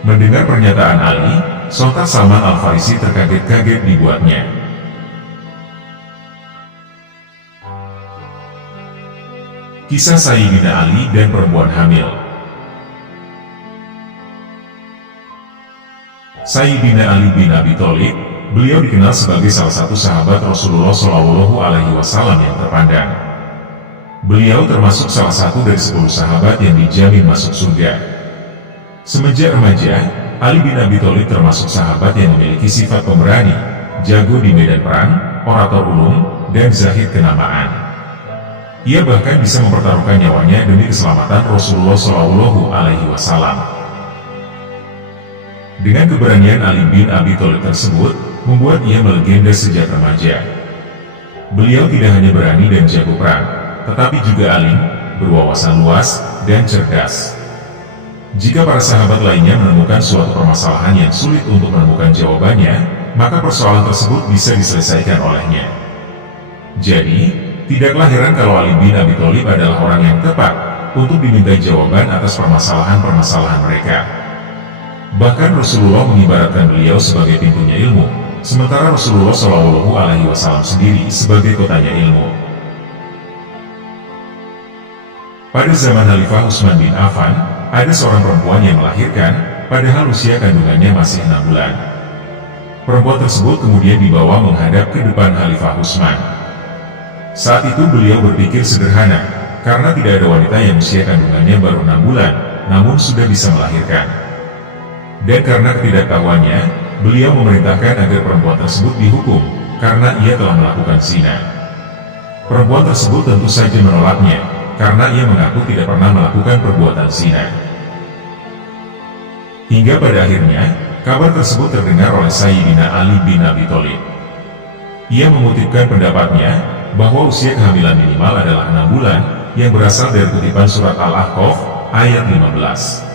Mendengar pernyataan Ali, sontak Salman Al-Farisi terkaget-kaget dibuatnya. Kisah Sayyidina Ali dan perempuan hamil. Sayyidina Ali bin Abi Thalib, beliau dikenal sebagai salah satu sahabat Rasulullah Shallallahu Alaihi Wasallam yang terpandang. Beliau termasuk salah satu dari 10 sahabat yang dijamin masuk surga. Semenjak remaja, Ali bin Abi Thalib termasuk sahabat yang memiliki sifat pemberani, jago di medan perang, orator ulung, dan zahid kenamaan. Ia bahkan bisa mempertaruhkan nyawanya demi keselamatan Rasulullah Shallallahu Alaihi Wasallam. Dengan keberanian Ali bin Abi Thalib tersebut, membuat ia melegenda sejak remaja. Beliau tidak hanya berani dan jago perang, tetapi juga alim, berwawasan luas, dan cerdas. Jika para sahabat lainnya menemukan suatu permasalahan yang sulit untuk menemukan jawabannya, maka persoalan tersebut bisa diselesaikan olehnya. Jadi, tidaklah heran kalau Ali bin Abi Thalib adalah orang yang tepat untuk dimintai jawaban atas permasalahan-permasalahan mereka. Bahkan Rasulullah mengibaratkan beliau sebagai pintunya ilmu, sementara Rasulullah Shallallahu Alaihi Wasallam sendiri sebagai kotanya ilmu. Pada zaman Khalifah Utsman bin Affan, ada seorang perempuan yang melahirkan, padahal usia kandungannya masih 6 bulan. Perempuan tersebut kemudian dibawa menghadap ke depan Khalifah Utsman. Saat itu beliau berpikir sederhana, karena tidak ada wanita yang usia kandungannya baru 6 bulan, namun sudah bisa melahirkan. Dan karena ketidaktahuannya, beliau memerintahkan agar perempuan tersebut dihukum, karena ia telah melakukan zina. Perempuan tersebut tentu saja menolaknya, karena ia mengaku tidak pernah melakukan perbuatan zina. Hingga pada akhirnya, kabar tersebut terdengar oleh Sayyidina Ali bin Abi Thalib. Ia mengutipkan pendapatnya, bahwa usia kehamilan minimal adalah 6 bulan, yang berasal dari kutipan surat Al-Ahqaf, ayat 15.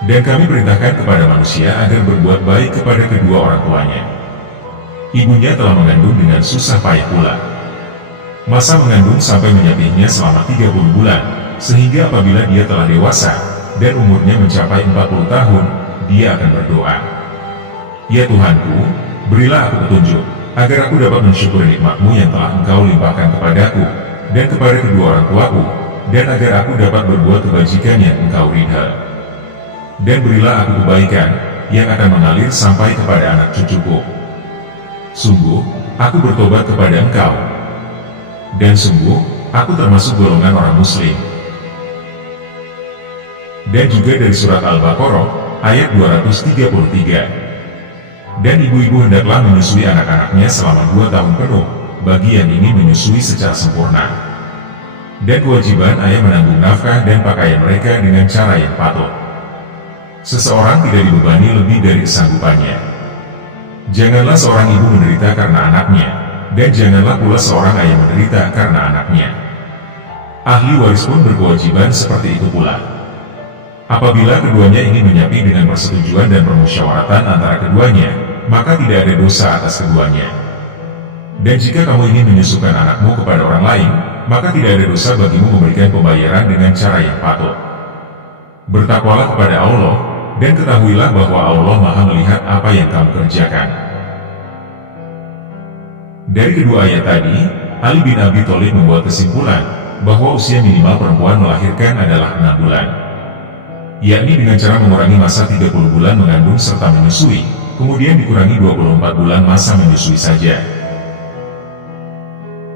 Dan kami perintahkan kepada manusia agar berbuat baik kepada kedua orang tuanya. Ibunya telah mengandung dengan susah payah pula. Masa mengandung sampai menyapihnya selama 30 bulan, sehingga apabila dia telah dewasa, dan umurnya mencapai 40 tahun, dia akan berdoa. Ya Tuhanku, berilah aku petunjuk, agar aku dapat mensyukuri nikmat-Mu yang telah Engkau limpahkan kepadaku, dan kepada kedua orang tuaku, dan agar aku dapat berbuat kebajikan yang Engkau ridha. Dan berilah aku kebaikan, yang akan mengalir sampai kepada anak cucuku. Sungguh, aku bertobat kepada Engkau. Dan sungguh, aku termasuk golongan orang muslim. Dan juga dari surat Al-Baqarah, ayat 233. Dan ibu-ibu hendaklah menyusui anak-anaknya selama 2 tahun penuh, bagi yang ingin menyusui secara sempurna. Dan kewajiban ayah menanggung nafkah dan pakaian mereka dengan cara yang patut. Seseorang tidak dibebani lebih dari kesanggupannya. Janganlah seorang ibu menderita karena anaknya, dan janganlah pula seorang ayah menderita karena anaknya. Ahli waris pun berkewajiban seperti itu pula. Apabila keduanya ingin menyapi dengan persetujuan dan permusyawaratan antara keduanya, maka tidak ada dosa atas keduanya. Dan jika kamu ingin menyusukan anakmu kepada orang lain, maka tidak ada dosa bagimu memberikan pembayaran dengan cara yang patut. Bertakwalah kepada Allah, dan ketahuilah bahwa Allah Maha melihat apa yang kamu kerjakan. Dari kedua ayat tadi, Ali bin Abi Thalib membuat kesimpulan, bahwa usia minimal perempuan melahirkan adalah 6 bulan. Yakni dengan cara mengurangi masa 30 bulan mengandung serta menyusui, kemudian dikurangi 24 bulan masa menyusui saja.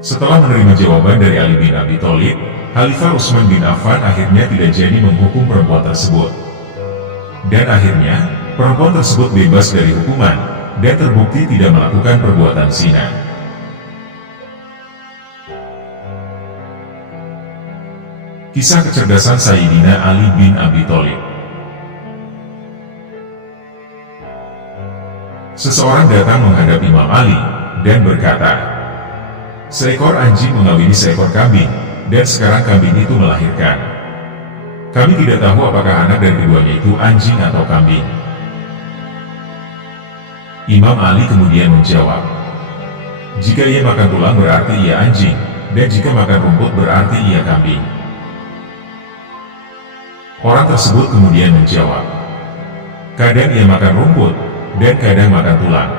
Setelah menerima jawaban dari Ali bin Abi Thalib, Khalifah Utsman bin Affan akhirnya tidak jadi menghukum perempuan tersebut. Dan akhirnya, perempuan tersebut bebas dari hukuman, dan terbukti tidak melakukan perbuatan zina. Kisah kecerdasan Sayyidina Ali bin Abi Thalib. Seseorang datang menghadap Imam Ali, dan berkata, "Seekor anjing mengawini seekor kambing, dan sekarang kambing itu melahirkan. Kami tidak tahu apakah anak dari keduanya itu anjing atau kambing." Imam Ali kemudian menjawab, "Jika ia makan tulang berarti ia anjing, dan jika makan rumput berarti ia kambing." Orang tersebut kemudian menjawab, "Kadang ia makan rumput, dan kadang makan tulang."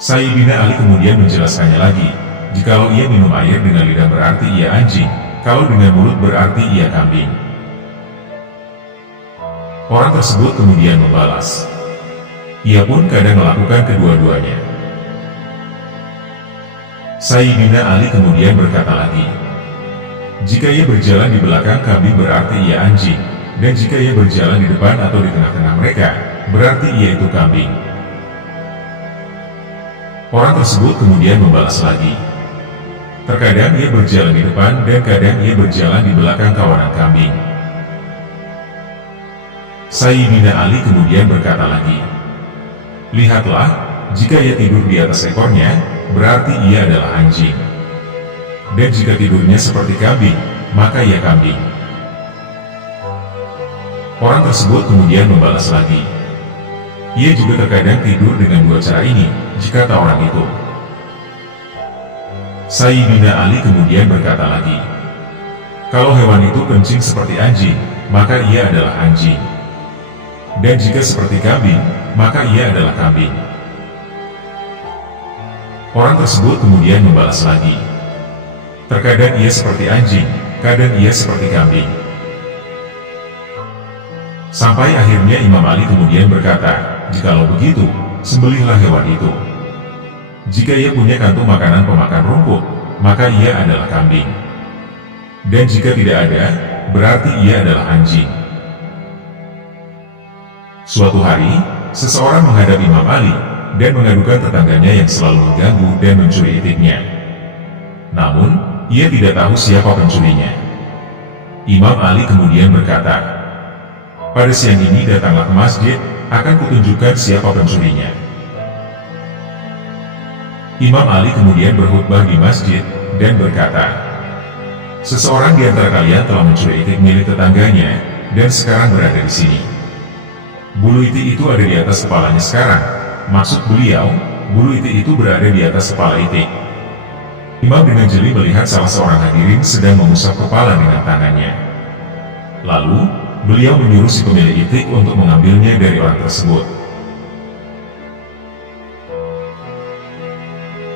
Sayyidina Ali kemudian menjelaskannya lagi, jikalau ia minum air dengan lidah berarti ia anjing, kalau dengan mulut berarti ia kambing. Orang tersebut kemudian membalas. Ia pun kadang melakukan kedua-duanya. Sayyidina Ali kemudian berkata lagi, jika ia berjalan di belakang kambing berarti ia anjing, dan jika ia berjalan di depan atau di tengah-tengah mereka, berarti ia itu kambing. Orang tersebut kemudian membalas lagi, terkadang ia berjalan di depan dan kadang ia berjalan di belakang kawanan kambing. Sayyidina Ali kemudian berkata lagi, lihatlah, jika ia tidur di atas ekornya, berarti ia adalah anjing. Dan jika tidurnya seperti kambing, maka ia kambing. Orang tersebut kemudian membalas lagi, ia juga terkadang tidur dengan dua cara ini, jika kata orang itu. Sayyidina Ali kemudian berkata lagi, kalau hewan itu kencing seperti anjing, maka ia adalah anjing. Dan jika seperti kambing, maka ia adalah kambing. Orang tersebut kemudian membalas lagi, terkadang ia seperti anjing, kadang ia seperti kambing. Sampai akhirnya Imam Ali kemudian berkata, jikalau begitu, sembelihlah hewan itu. Jika ia punya kantung makanan pemakan rumput, maka ia adalah kambing. Dan jika tidak ada, berarti ia adalah anjing. Suatu hari, seseorang menghadap Imam Ali, dan mengadukan tetangganya yang selalu mengganggu dan mencuri itiknya. Namun, ia tidak tahu siapa pencurinya. Imam Ali kemudian berkata, pada siang ini datanglah ke masjid, akan kutunjukkan siapa pencurinya. Imam Ali kemudian berkhutbah di masjid, dan berkata, seseorang di antara kalian telah mencuri itik milik tetangganya, dan sekarang berada di sini. Bulu itik itu ada di atas kepalanya sekarang. Maksud beliau, bulu itik itu berada di atas kepala itik. Imam dengan jeli melihat salah seorang hadirin sedang mengusap kepala dengan tangannya. Lalu, beliau menyuruh si pemilik itik untuk mengambilnya dari orang tersebut.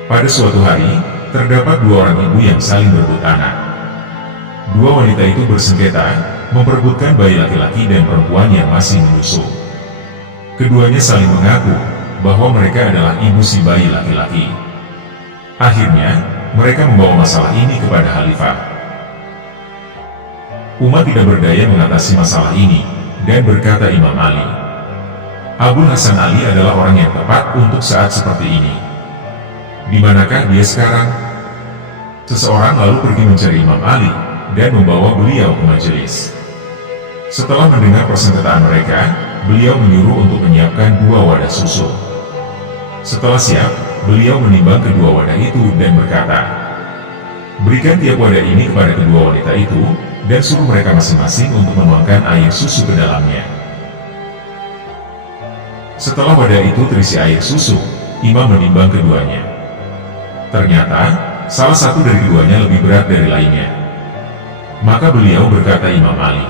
Pada suatu hari, terdapat dua orang ibu yang saling berebut anak. Dua wanita itu bersengketa, memperebutkan bayi laki-laki dan perempuan yang masih menyusu. Keduanya saling mengaku bahwa mereka adalah ibu si bayi laki-laki. Akhirnya, mereka membawa masalah ini kepada khalifah. Umat tidak berdaya mengatasi masalah ini, dan berkata Imam Ali, Abul Hasan Ali adalah orang yang tepat untuk saat seperti ini. Di manakah dia sekarang? Seseorang lalu pergi mencari Imam Ali, dan membawa beliau ke majelis. Setelah mendengar persengketaan mereka, beliau menyuruh untuk menyiapkan dua wadah susu. Setelah siap, beliau menimbang kedua wadah itu dan berkata, berikan tiap wadah ini kepada kedua wanita itu, dan suruh mereka masing-masing untuk menuangkan air susu ke dalamnya. Setelah wadah itu terisi air susu, Imam menimbang keduanya. Ternyata, salah satu dari keduanya lebih berat dari lainnya. Maka beliau berkata Imam Ali,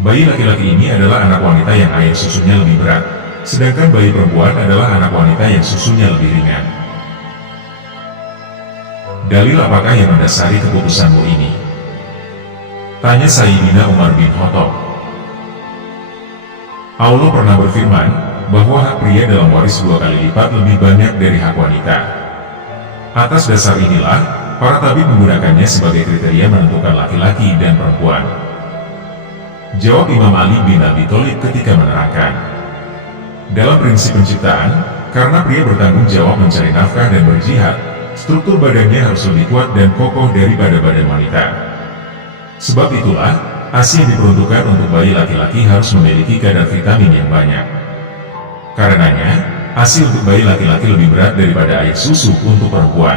bayi laki-laki ini adalah anak wanita yang air susunya lebih berat, sedangkan bayi perempuan adalah anak wanita yang susunya lebih ringan. Dalil apakah yang mendasari keputusanmu ini? Tanya Sayyidina Umar bin Khattab. Allah pernah berfirman, bahwa hak pria dalam waris 2 kali lipat lebih banyak dari hak wanita. Atas dasar inilah, para tabib menggunakannya sebagai kriteria menentukan laki-laki dan perempuan. Jawab Imam Ali bin Abi Thalib ketika menerangkan, dalam prinsip penciptaan, karena pria bertanggung jawab mencari nafkah dan berjihad, struktur badannya harus lebih kuat dan kokoh daripada badan wanita. Sebab itulah, ASI yang diperuntukkan untuk bayi laki-laki harus memiliki kadar vitamin yang banyak. Karenanya, ASI untuk bayi laki-laki lebih berat daripada air susu untuk perempuan.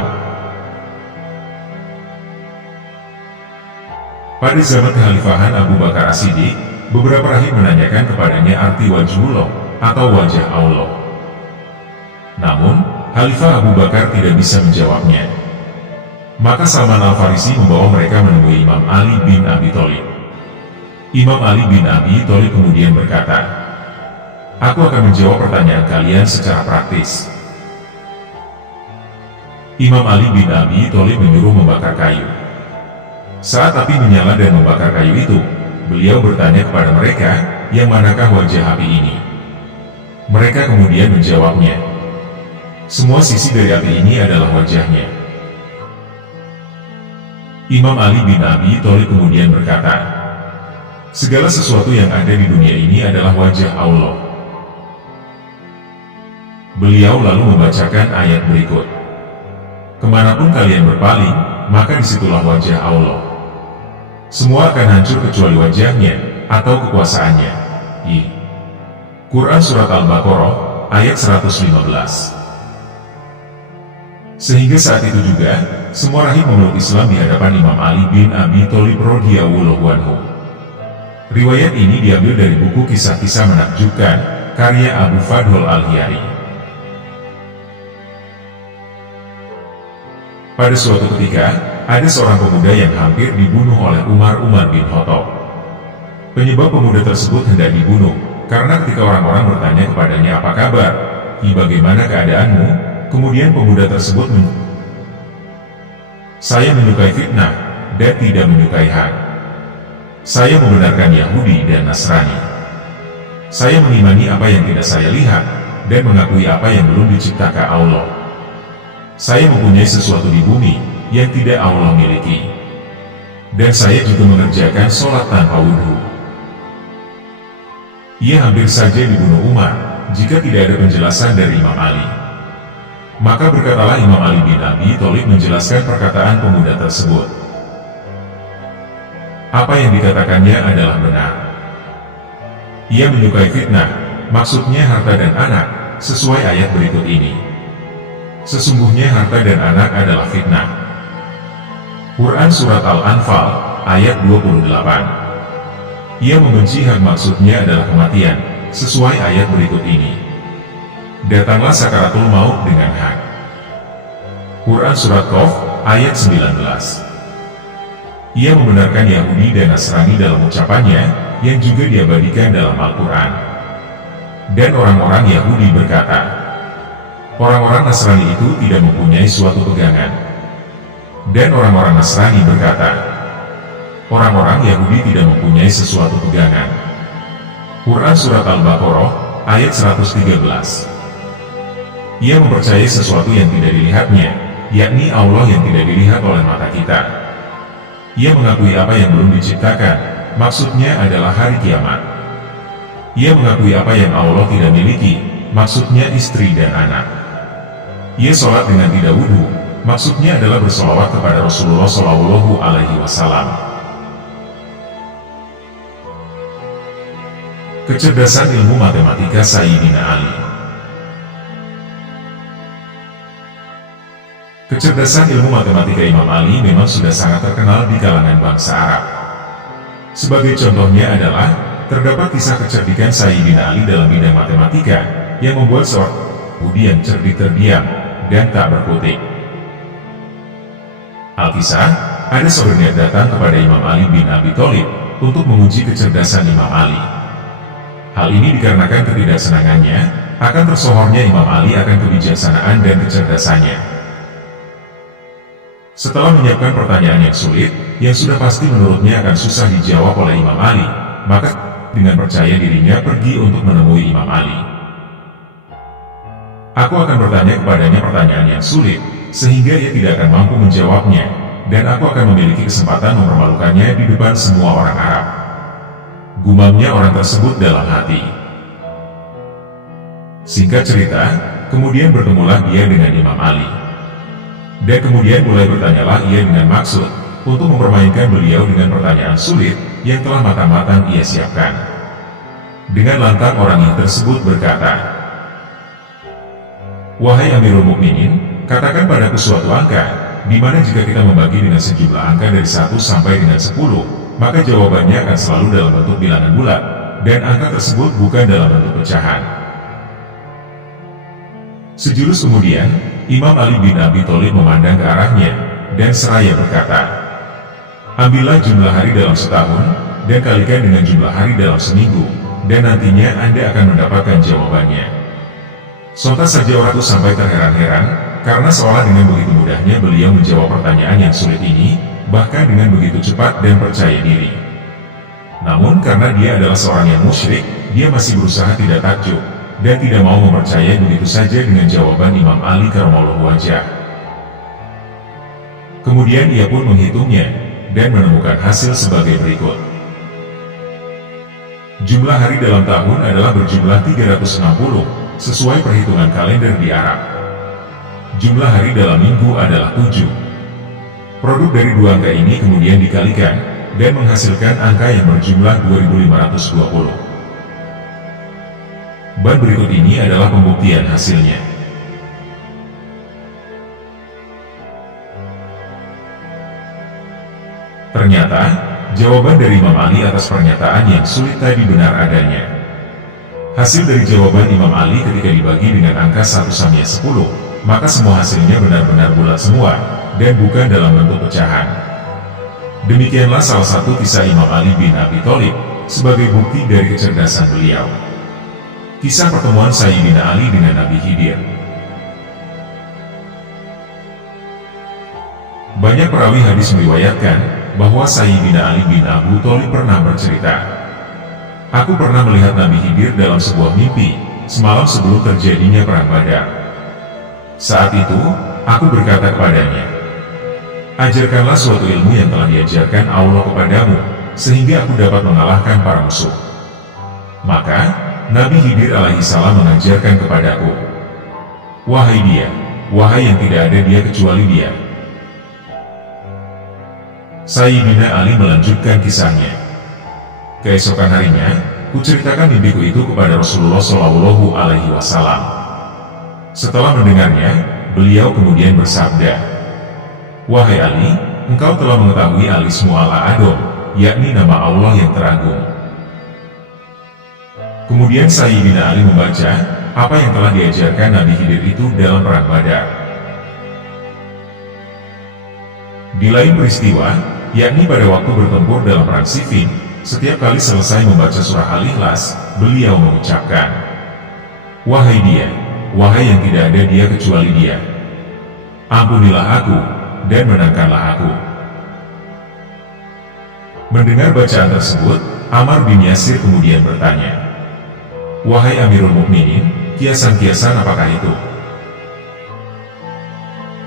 Pada zaman kekhalifahan Abu Bakar As-Siddiq, beberapa rahib menanyakan kepadanya arti wajhullah atau wajah Allah. Namun, Khalifah Abu Bakar tidak bisa menjawabnya. Maka Salman Al-Farisi membawa mereka menemui Imam Ali bin Abi Thalib. Imam Ali bin Abi Thalib kemudian berkata, aku akan menjawab pertanyaan kalian secara praktis. Imam Ali bin Abi Thalib menyuruh membakar kayu. Saat api menyala dan membakar kayu itu, beliau bertanya kepada mereka, yang manakah wajah api ini? Mereka kemudian menjawabnya, semua sisi dari api ini adalah wajahnya. Imam Ali bin Abi Thalib kemudian berkata, segala sesuatu yang ada di dunia ini adalah wajah Allah. Beliau lalu membacakan ayat berikut. Kemanapun kalian berpaling, maka disitulah wajah Allah. Semua akan hancur kecuali wajahnya, atau kekuasaannya. Quran Surat Al-Baqarah, ayat 115. Sehingga saat itu juga, semua rahib memeluk Islam di hadapan Imam Ali bin Abi Thalib radhiyallahu anhu. Riwayat ini diambil dari buku Kisah-Kisah Menakjubkan, karya Abu Fadhl Al-Hiyari. Pada suatu ketika, ada seorang pemuda yang hampir dibunuh oleh Umar bin Khattab. Penyebab pemuda tersebut hendak dibunuh, karena ketika orang-orang bertanya kepadanya apa kabar, bagaimana keadaanmu, kemudian pemuda tersebut saya menyukai fitnah, dan tidak menyukai hak. Saya membenarkan Yahudi dan Nasrani. Saya mengimani apa yang tidak saya lihat, dan mengakui apa yang belum diciptakan Allah. Saya mempunyai sesuatu di bumi yang tidak Allah miliki. Dan saya juga mengerjakan sholat tanpa wudhu. Ia hampir saja dibunuh Umar, jika tidak ada penjelasan dari Imam Ali. Maka berkatalah Imam Ali bin Abi Thalib menjelaskan perkataan pemuda tersebut. Apa yang dikatakannya adalah benar. Ia menyukai fitnah, maksudnya harta dan anak, sesuai ayat berikut ini. Sesungguhnya harta dan anak adalah fitnah. Quran Surat Al-Anfal, ayat 28. Ia membenci hak, maksudnya adalah kematian, sesuai ayat berikut ini. Datanglah sakaratul maut dengan hak. Quran Surat Qaf, ayat 19. Ia membenarkan Yahudi dan Nasrani dalam ucapannya, yang juga diabadikan dalam Al-Quran. Dan orang-orang Yahudi berkata, orang-orang Nasrani itu tidak mempunyai suatu pegangan. Dan orang-orang Nasrani berkata, orang-orang Yahudi tidak mempunyai sesuatu pegangan. Quran Surat Al-Baqarah, ayat 113. Ia mempercayai sesuatu yang tidak dilihatnya, yakni Allah yang tidak dilihat oleh mata kita. Ia mengakui apa yang belum diciptakan, maksudnya adalah hari kiamat. Ia mengakui apa yang Allah tidak miliki, maksudnya istri dan anak. Ia sholat dengan tidak wudhu, maksudnya adalah bersolawat kepada Rasulullah Shallallahu Alaihi Wasallam. Kecerdasan ilmu matematika Sayyidina Ali. Kecerdasan ilmu matematika Imam Ali memang sudah sangat terkenal di kalangan bangsa Arab. Sebagai contohnya adalah, terdapat kisah kecerdikan Sayyidina Ali dalam bidang matematika, yang membuat seorang Yahudi yang cerdik terdiam, dan tak berkutik. Alkisah, ada seorang yang datang kepada Imam Ali bin Abi Thalib, untuk menguji kecerdasan Imam Ali. Hal ini dikarenakan ketidaksenangannya, akan tersohornya Imam Ali akan kebijaksanaan dan kecerdasannya. Setelah menyiapkan pertanyaan yang sulit, yang sudah pasti menurutnya akan susah dijawab oleh Imam Ali, maka dengan percaya dirinya pergi untuk menemui Imam Ali. Aku akan bertanya kepadanya pertanyaan yang sulit, sehingga ia tidak akan mampu menjawabnya, dan aku akan memiliki kesempatan mempermalukannya di depan semua orang Arab. Gumamnya orang tersebut dalam hati. Singkat cerita, kemudian bertemulah dia dengan Imam Ali. Dan kemudian mulai bertanyalah ia dengan maksud, untuk mempermainkan beliau dengan pertanyaan sulit, yang telah matang-matang ia siapkan. Dengan lantang orang yang tersebut berkata, wahai Amirul Mukminin, katakan padaku suatu angka, di mana jika kita membagi dengan sejumlah angka dari 1 sampai dengan 10, maka jawabannya akan selalu dalam bentuk bilangan bulat, dan angka tersebut bukan dalam bentuk pecahan. Sejurus kemudian, Imam Ali bin Abi Thalib memandang ke arahnya, dan seraya berkata, ambillah jumlah hari dalam setahun, dan kalikan dengan jumlah hari dalam seminggu, dan nantinya Anda akan mendapatkan jawabannya. Sontak saja orang itu sampai terheran-heran, karena seolah dengan begitu mudahnya beliau menjawab pertanyaan yang sulit ini, bahkan dengan begitu cepat dan percaya diri. Namun karena dia adalah seorang yang musyrik, dia masih berusaha tidak takjub, dan tidak mau mempercayai begitu saja dengan jawaban Imam Ali karramallahu wajhah. Kemudian ia pun menghitungnya, dan menemukan hasil sebagai berikut. Jumlah hari dalam tahun adalah berjumlah 360, sesuai perhitungan kalender di Arab. Jumlah hari dalam minggu adalah 7. Produk dari dua angka ini kemudian dikalikan, dan menghasilkan angka yang berjumlah 2520. Dan berikut ini adalah pembuktian hasilnya. Ternyata, jawaban dari Imam Ali atas pernyataan yang sulit tadi benar adanya. Hasil dari jawaban Imam Ali ketika dibagi dengan angka 1/10, maka semua hasilnya benar-benar bulat semua, dan bukan dalam bentuk pecahan. Demikianlah salah satu kisah Imam Ali bin Abi Thalib, sebagai bukti dari kecerdasan beliau. Kisah pertemuan Sayyidina Ali dengan Nabi Khidir. Banyak perawi hadis meriwayatkan bahwa Sayyidina Ali bin Abi Thalib pernah bercerita, "Aku pernah melihat Nabi Khidir dalam sebuah mimpi, semalam sebelum terjadinya perang Badar. Saat itu, aku berkata kepadanya, 'Ajarkanlah suatu ilmu yang telah diajarkan Allah kepadamu, sehingga aku dapat mengalahkan para musuh.' Maka, Nabi Khidir alaihissalam mengajarkan kepadaku, 'Wahai dia, wahai yang tidak ada dia kecuali dia.'" Sayyidina Ali melanjutkan kisahnya. "Keesokan harinya, kuceritakan mimpiku itu kepada Rasulullah Shallallahu Alaihi Wasallam. Setelah mendengarnya, beliau kemudian bersabda, 'Wahai Ali, engkau telah mengetahui al-ismu al-a'dham, yakni nama Allah yang teragung.'" Kemudian Sayyidina Ali membaca apa yang telah diajarkan Nabi Khidir itu dalam perang Badar. Di lain peristiwa, yakni pada waktu bertempur dalam perang Siffin, setiap kali selesai membaca surah Al-Ikhlas, beliau mengucapkan, "Wahai dia, wahai yang tidak ada dia kecuali dia. Ampunilah aku, dan menangkanlah aku." Mendengar bacaan tersebut, Ammar bin Yasir kemudian bertanya, "Wahai Amirul Mukminin, kiasan-kiasan apakah itu?"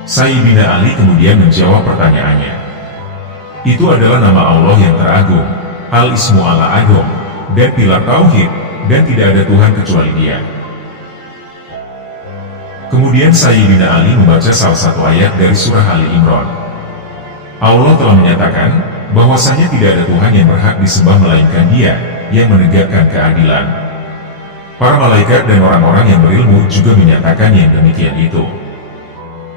Sayyidina Ali kemudian menjawab pertanyaannya, "Itu adalah nama Allah yang teragung, al-ismu al-a'dham, dan pilar tauhid, dan tidak ada Tuhan kecuali Dia." Kemudian Sayyidina Ali membaca salah satu ayat dari surah Ali Imran. Allah telah menyatakan bahwasanya tidak ada Tuhan yang berhak disembah melainkan Dia yang menegakkan keadilan. Para malaikat dan orang-orang yang berilmu juga menyatakan yang demikian itu.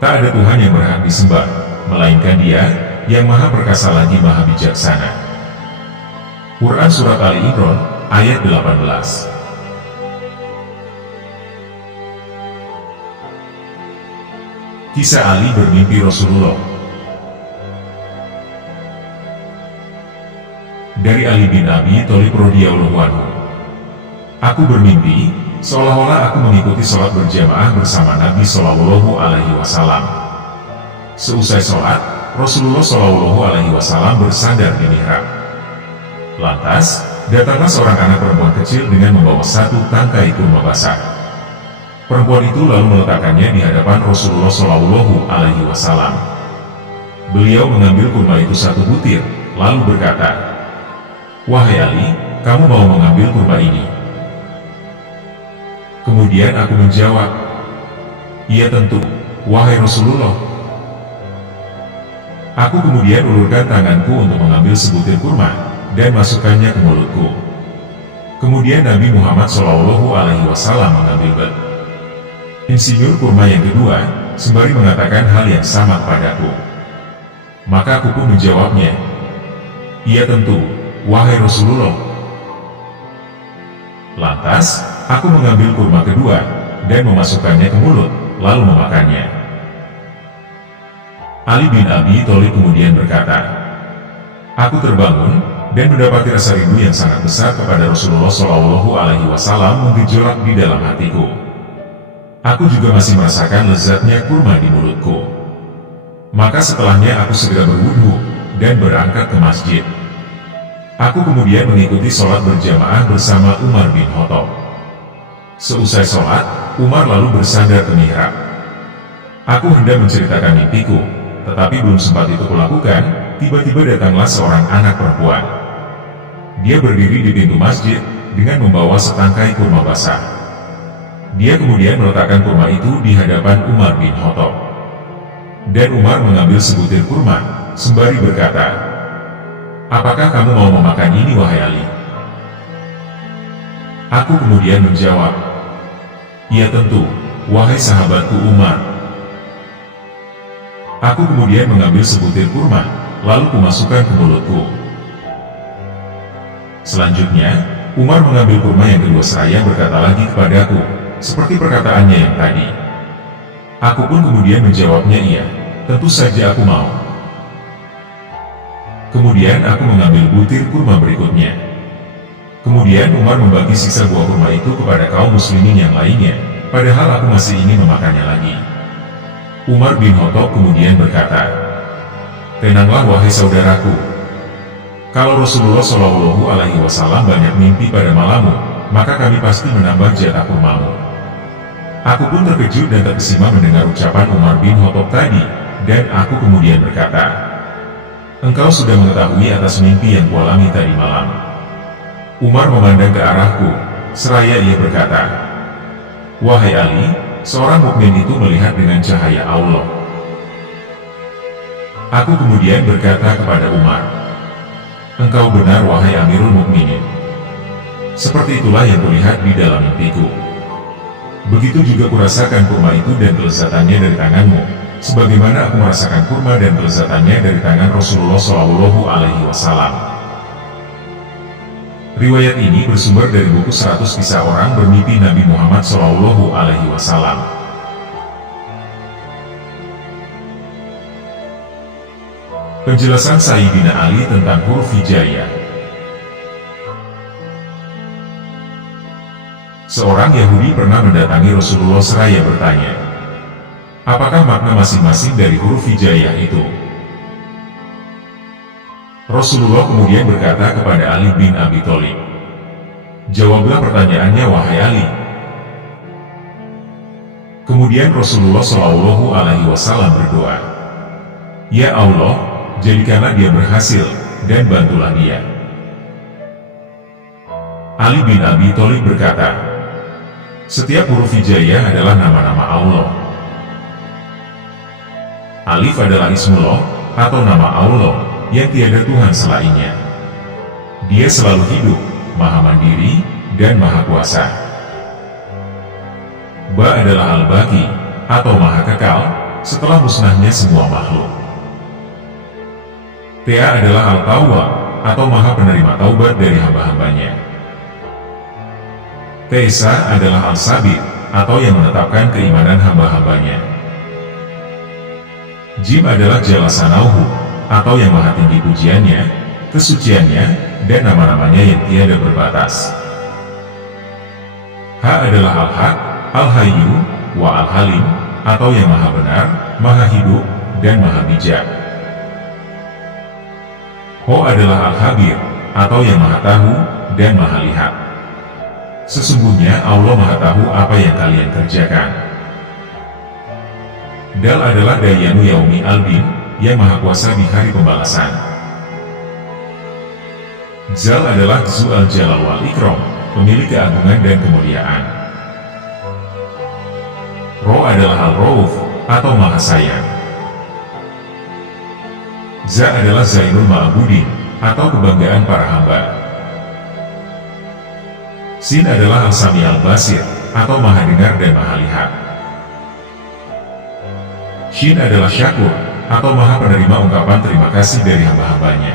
Tak ada Tuhan yang berhak disembah, melainkan Dia yang Maha Perkasa lagi Maha Bijaksana. Quran Surat Ali Imran, ayat 18. Kisah Ali bermimpi Rasulullah. Dari Ali bin Abi Thalib radhiyallahu anhu, "Aku bermimpi, seolah-olah aku mengikuti sholat berjamaah bersama Nabi Shallallahu Alaihi Wasallam. Seusai sholat, Rasulullah Shallallahu Alaihi Wasallam bersandar di mihrab. Lantas, datanglah seorang anak perempuan kecil dengan membawa satu tangkai kurma basah. Perempuan itu lalu meletakkannya di hadapan Rasulullah Shallallahu Alaihi Wasallam. Beliau mengambil kurma itu satu butir, lalu berkata, 'Wahai Ali, kamu mau mengambil kurma ini?' Kemudian aku menjawab, 'Iya tentu, wahai Rasulullah.' Aku kemudian ulurkan tanganku untuk mengambil sebutir kurma, dan masukkannya ke mulutku. Kemudian Nabi Muhammad SAW mengambil insinyur kurma yang kedua, sembari mengatakan hal yang sama kepadaku. Maka aku pun menjawabnya, 'Iya tentu, wahai Rasulullah.' Lantas, aku mengambil kurma kedua, dan memasukkannya ke mulut, lalu memakannya. Ali bin Abi Thalib kemudian berkata, "Aku terbangun, dan mendapati rasa rindu yang sangat besar kepada Rasulullah SAW menggejolak di dalam hatiku. Aku juga masih merasakan lezatnya kurma di mulutku. Maka setelahnya aku segera berwudu, dan berangkat ke masjid. Aku kemudian mengikuti sholat berjamaah bersama Umar bin Khattab. Seusai sholat, Umar lalu bersandar ke mihrab. Aku hendak menceritakan mimpiku, tetapi belum sempat itu kulakukan, tiba-tiba datanglah seorang anak perempuan. Dia berdiri di pintu masjid, dengan membawa setangkai kurma basah. Dia kemudian meletakkan kurma itu di hadapan Umar bin Khattab. Dan Umar mengambil sebutir kurma, sembari berkata, "Apakah kamu mau memakan ini, wahai Ali?" Aku kemudian menjawab, "Ya tentu, wahai sahabatku Umar." Aku kemudian mengambil sebutir kurma, lalu kumasukkan ke mulutku. Selanjutnya, Umar mengambil kurma yang kedua seraya berkata lagi kepadaku, seperti perkataannya yang tadi. Aku pun kemudian menjawabnya, "Iya, tentu saja aku mau." Kemudian aku mengambil butir kurma berikutnya. Kemudian Umar membagi sisa buah kurma itu kepada kaum muslimin yang lainnya, padahal aku masih ingin memakannya lagi. Umar bin Khattab kemudian berkata, "Tenanglah wahai saudaraku. Kalau Rasulullah Shallallahu Alaihi Wasallam banyak mimpi pada malammu, maka kami pasti menambah jatah kurmamu." Aku pun terkejut dan terkesima mendengar ucapan Umar bin Khattab tadi, dan aku kemudian berkata, "Engkau sudah mengetahui atas mimpi yang kualami tadi malam." Umar memandang ke arahku, seraya ia berkata, "Wahai Ali, seorang mukmin itu melihat dengan cahaya Allah." Aku kemudian berkata kepada Umar, "Engkau benar wahai Amirul Mukminin. Seperti itulah yang kulihat di dalam mimpiku. Begitu juga kurasakan kurma itu dan kelezatannya dari tanganmu, sebagaimana aku merasakan kurma dan kelezatannya dari tangan Rasulullah Shallallahu Alaihi Wasallam." Riwayat ini bersumber dari buku 100 Kisah Orang Bermimpi Nabi Muhammad Shallallahu Alaihi Wasallam. Penjelasan Sayyidina Ali tentang huruf hijaiyah. Seorang Yahudi pernah mendatangi Rasulullah seraya bertanya, "Apakah makna masing-masing dari huruf hijaiyah itu?" Rasulullah kemudian berkata kepada Ali bin Abi Thalib, "Jawablah pertanyaannya wahai Ali." Kemudian Rasulullah Shallallahu Alaihi Wasallam berdoa, "Ya Allah, jadikanlah dia berhasil, dan bantulah dia." Ali bin Abi Thalib berkata, "Setiap huruf hijaiyah adalah nama-nama Allah. Alif adalah Ismullah, atau nama Allah, yang tiada Tuhan selainnya. Dia selalu hidup, maha mandiri, dan maha kuasa. Ba adalah Al-Baqi, atau maha kekal, setelah musnahnya semua makhluk. Ta adalah Al-Tawwab, atau maha penerima taubat dari hamba-hambanya. Tesa adalah Al-Sabit, atau yang menetapkan keimanan hamba-hambanya. Jim adalah Jalasanauhu, atau yang maha tinggi pujiannya, kesuciannya, dan nama-namanya yang tiada berbatas. Ha adalah Al-Haq, Al-Hayyu, wa Al-Halim, atau yang maha benar, maha hidup, dan maha bijak. Ho adalah Al-Habir, atau yang maha tahu, dan maha lihat. Sesungguhnya Allah maha tahu apa yang kalian kerjakan. Dal adalah Dayanu Yaumi Al-Din, yang maha kuasa di hari pembalasan. Zal adalah Zu Al-Jalal wal Ikram, pemilik keagungan dan kemuliaan. Ro adalah Al-Rauf, atau maha sayang. Za adalah Zainul Ma'budin, atau kebanggaan para hamba. Sin adalah Al-Sami Al-Basir, atau maha dengar dan maha lihat. Shin adalah Syakur, atau maha penerima ungkapan terima kasih dari hamba-hambanya.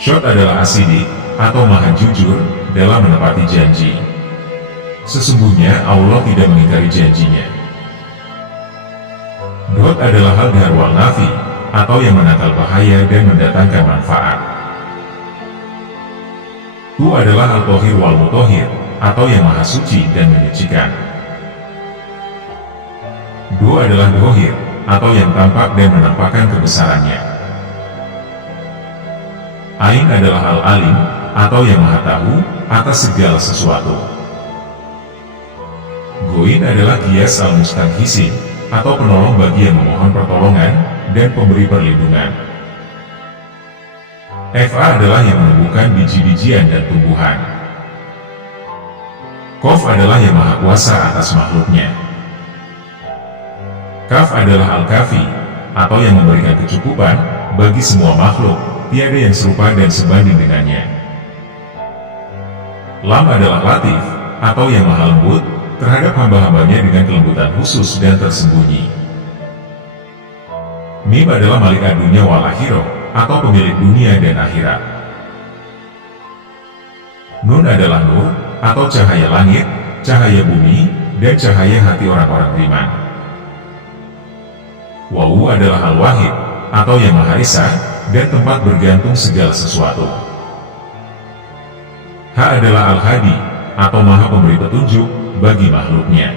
Shot adalah Asidik, atau maha jujur, dalam menepati janji. Sesungguhnya Allah tidak mengingkari janjinya. Dot adalah Hal-Dhar wal Nafi, atau yang menangkal bahaya dan mendatangkan manfaat. Tu adalah Al-Tohir wal Mutohir, atau yang maha suci dan menyucikan. Do adalah Dohir, atau yang tampak dan menampakkan kebesarannya. Ain adalah Al-Alim, atau yang Maha Tahu, atas segala sesuatu. Goin adalah Qiyas al-Mustaghisin, atau penolong bagi yang memohon pertolongan, dan pemberi perlindungan. Fa adalah yang menumbuhkan biji-bijian dan tumbuhan. Qof adalah yang Maha Kuasa atas makhluknya. Kaf adalah Al-Kafi, atau yang memberikan kecukupan bagi semua makhluk, tiada yang serupa dan sebanding dengannya. Lam adalah Latif, atau yang Maha Lembut terhadap hamba-hambanya dengan kelembutan khusus dan tersembunyi. Mim adalah Malik ad-Dunya wal Akhirah, atau pemilik dunia dan akhirat. Nun adalah Nur, atau cahaya langit, cahaya bumi, dan cahaya hati orang-orang beriman. Wawu adalah Al-Wahid, atau yang Maha Esa, dan tempat bergantung segala sesuatu. Ha adalah Al-Hadi, atau Maha Pemberi petunjuk bagi makhluknya.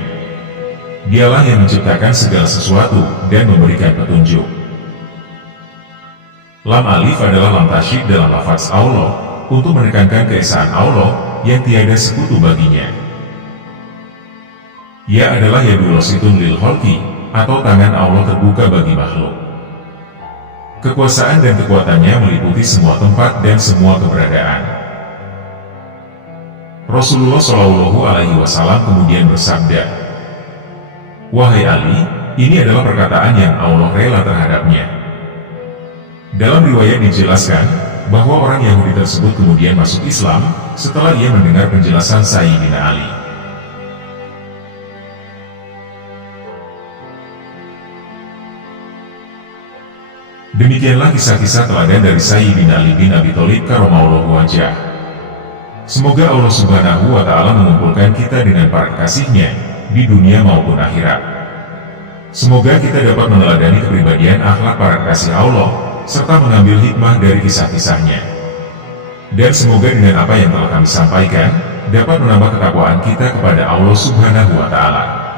Dialah yang menciptakan segala sesuatu dan memberikan petunjuk. Lam Alif adalah lam tasyid dalam lafaz Allah, untuk menekankan keesaan Allah yang tiada sekutu baginya. Ya adalah Yadulositun lil Kholqi, atau tangan Allah terbuka bagi makhluk. Kekuasaan dan kekuatannya meliputi semua tempat dan semua keberadaan. Rasulullah Shallallahu Alaihi Wasallam kemudian bersabda, "Wahai Ali, ini adalah perkataan yang Allah rela terhadapnya." Dalam riwayat dijelaskan bahwa orang Yahudi tersebut kemudian masuk Islam setelah ia mendengar penjelasan Sayyidina Ali. Demikianlah kisah-kisah teladan dari Sayyidina Ali bin Abi Thalib karramallahu wajhah. Semoga Allah Subhanahu wa Ta'ala mengumpulkan kita dengan para kekasihnya di dunia maupun akhirat. Semoga kita dapat meneladani kepribadian akhlak para kekasih Allah serta mengambil hikmah dari kisah-kisahnya. Dan semoga dengan apa yang telah kami sampaikan dapat menambah ketakwaan kita kepada Allah Subhanahu wa Ta'ala.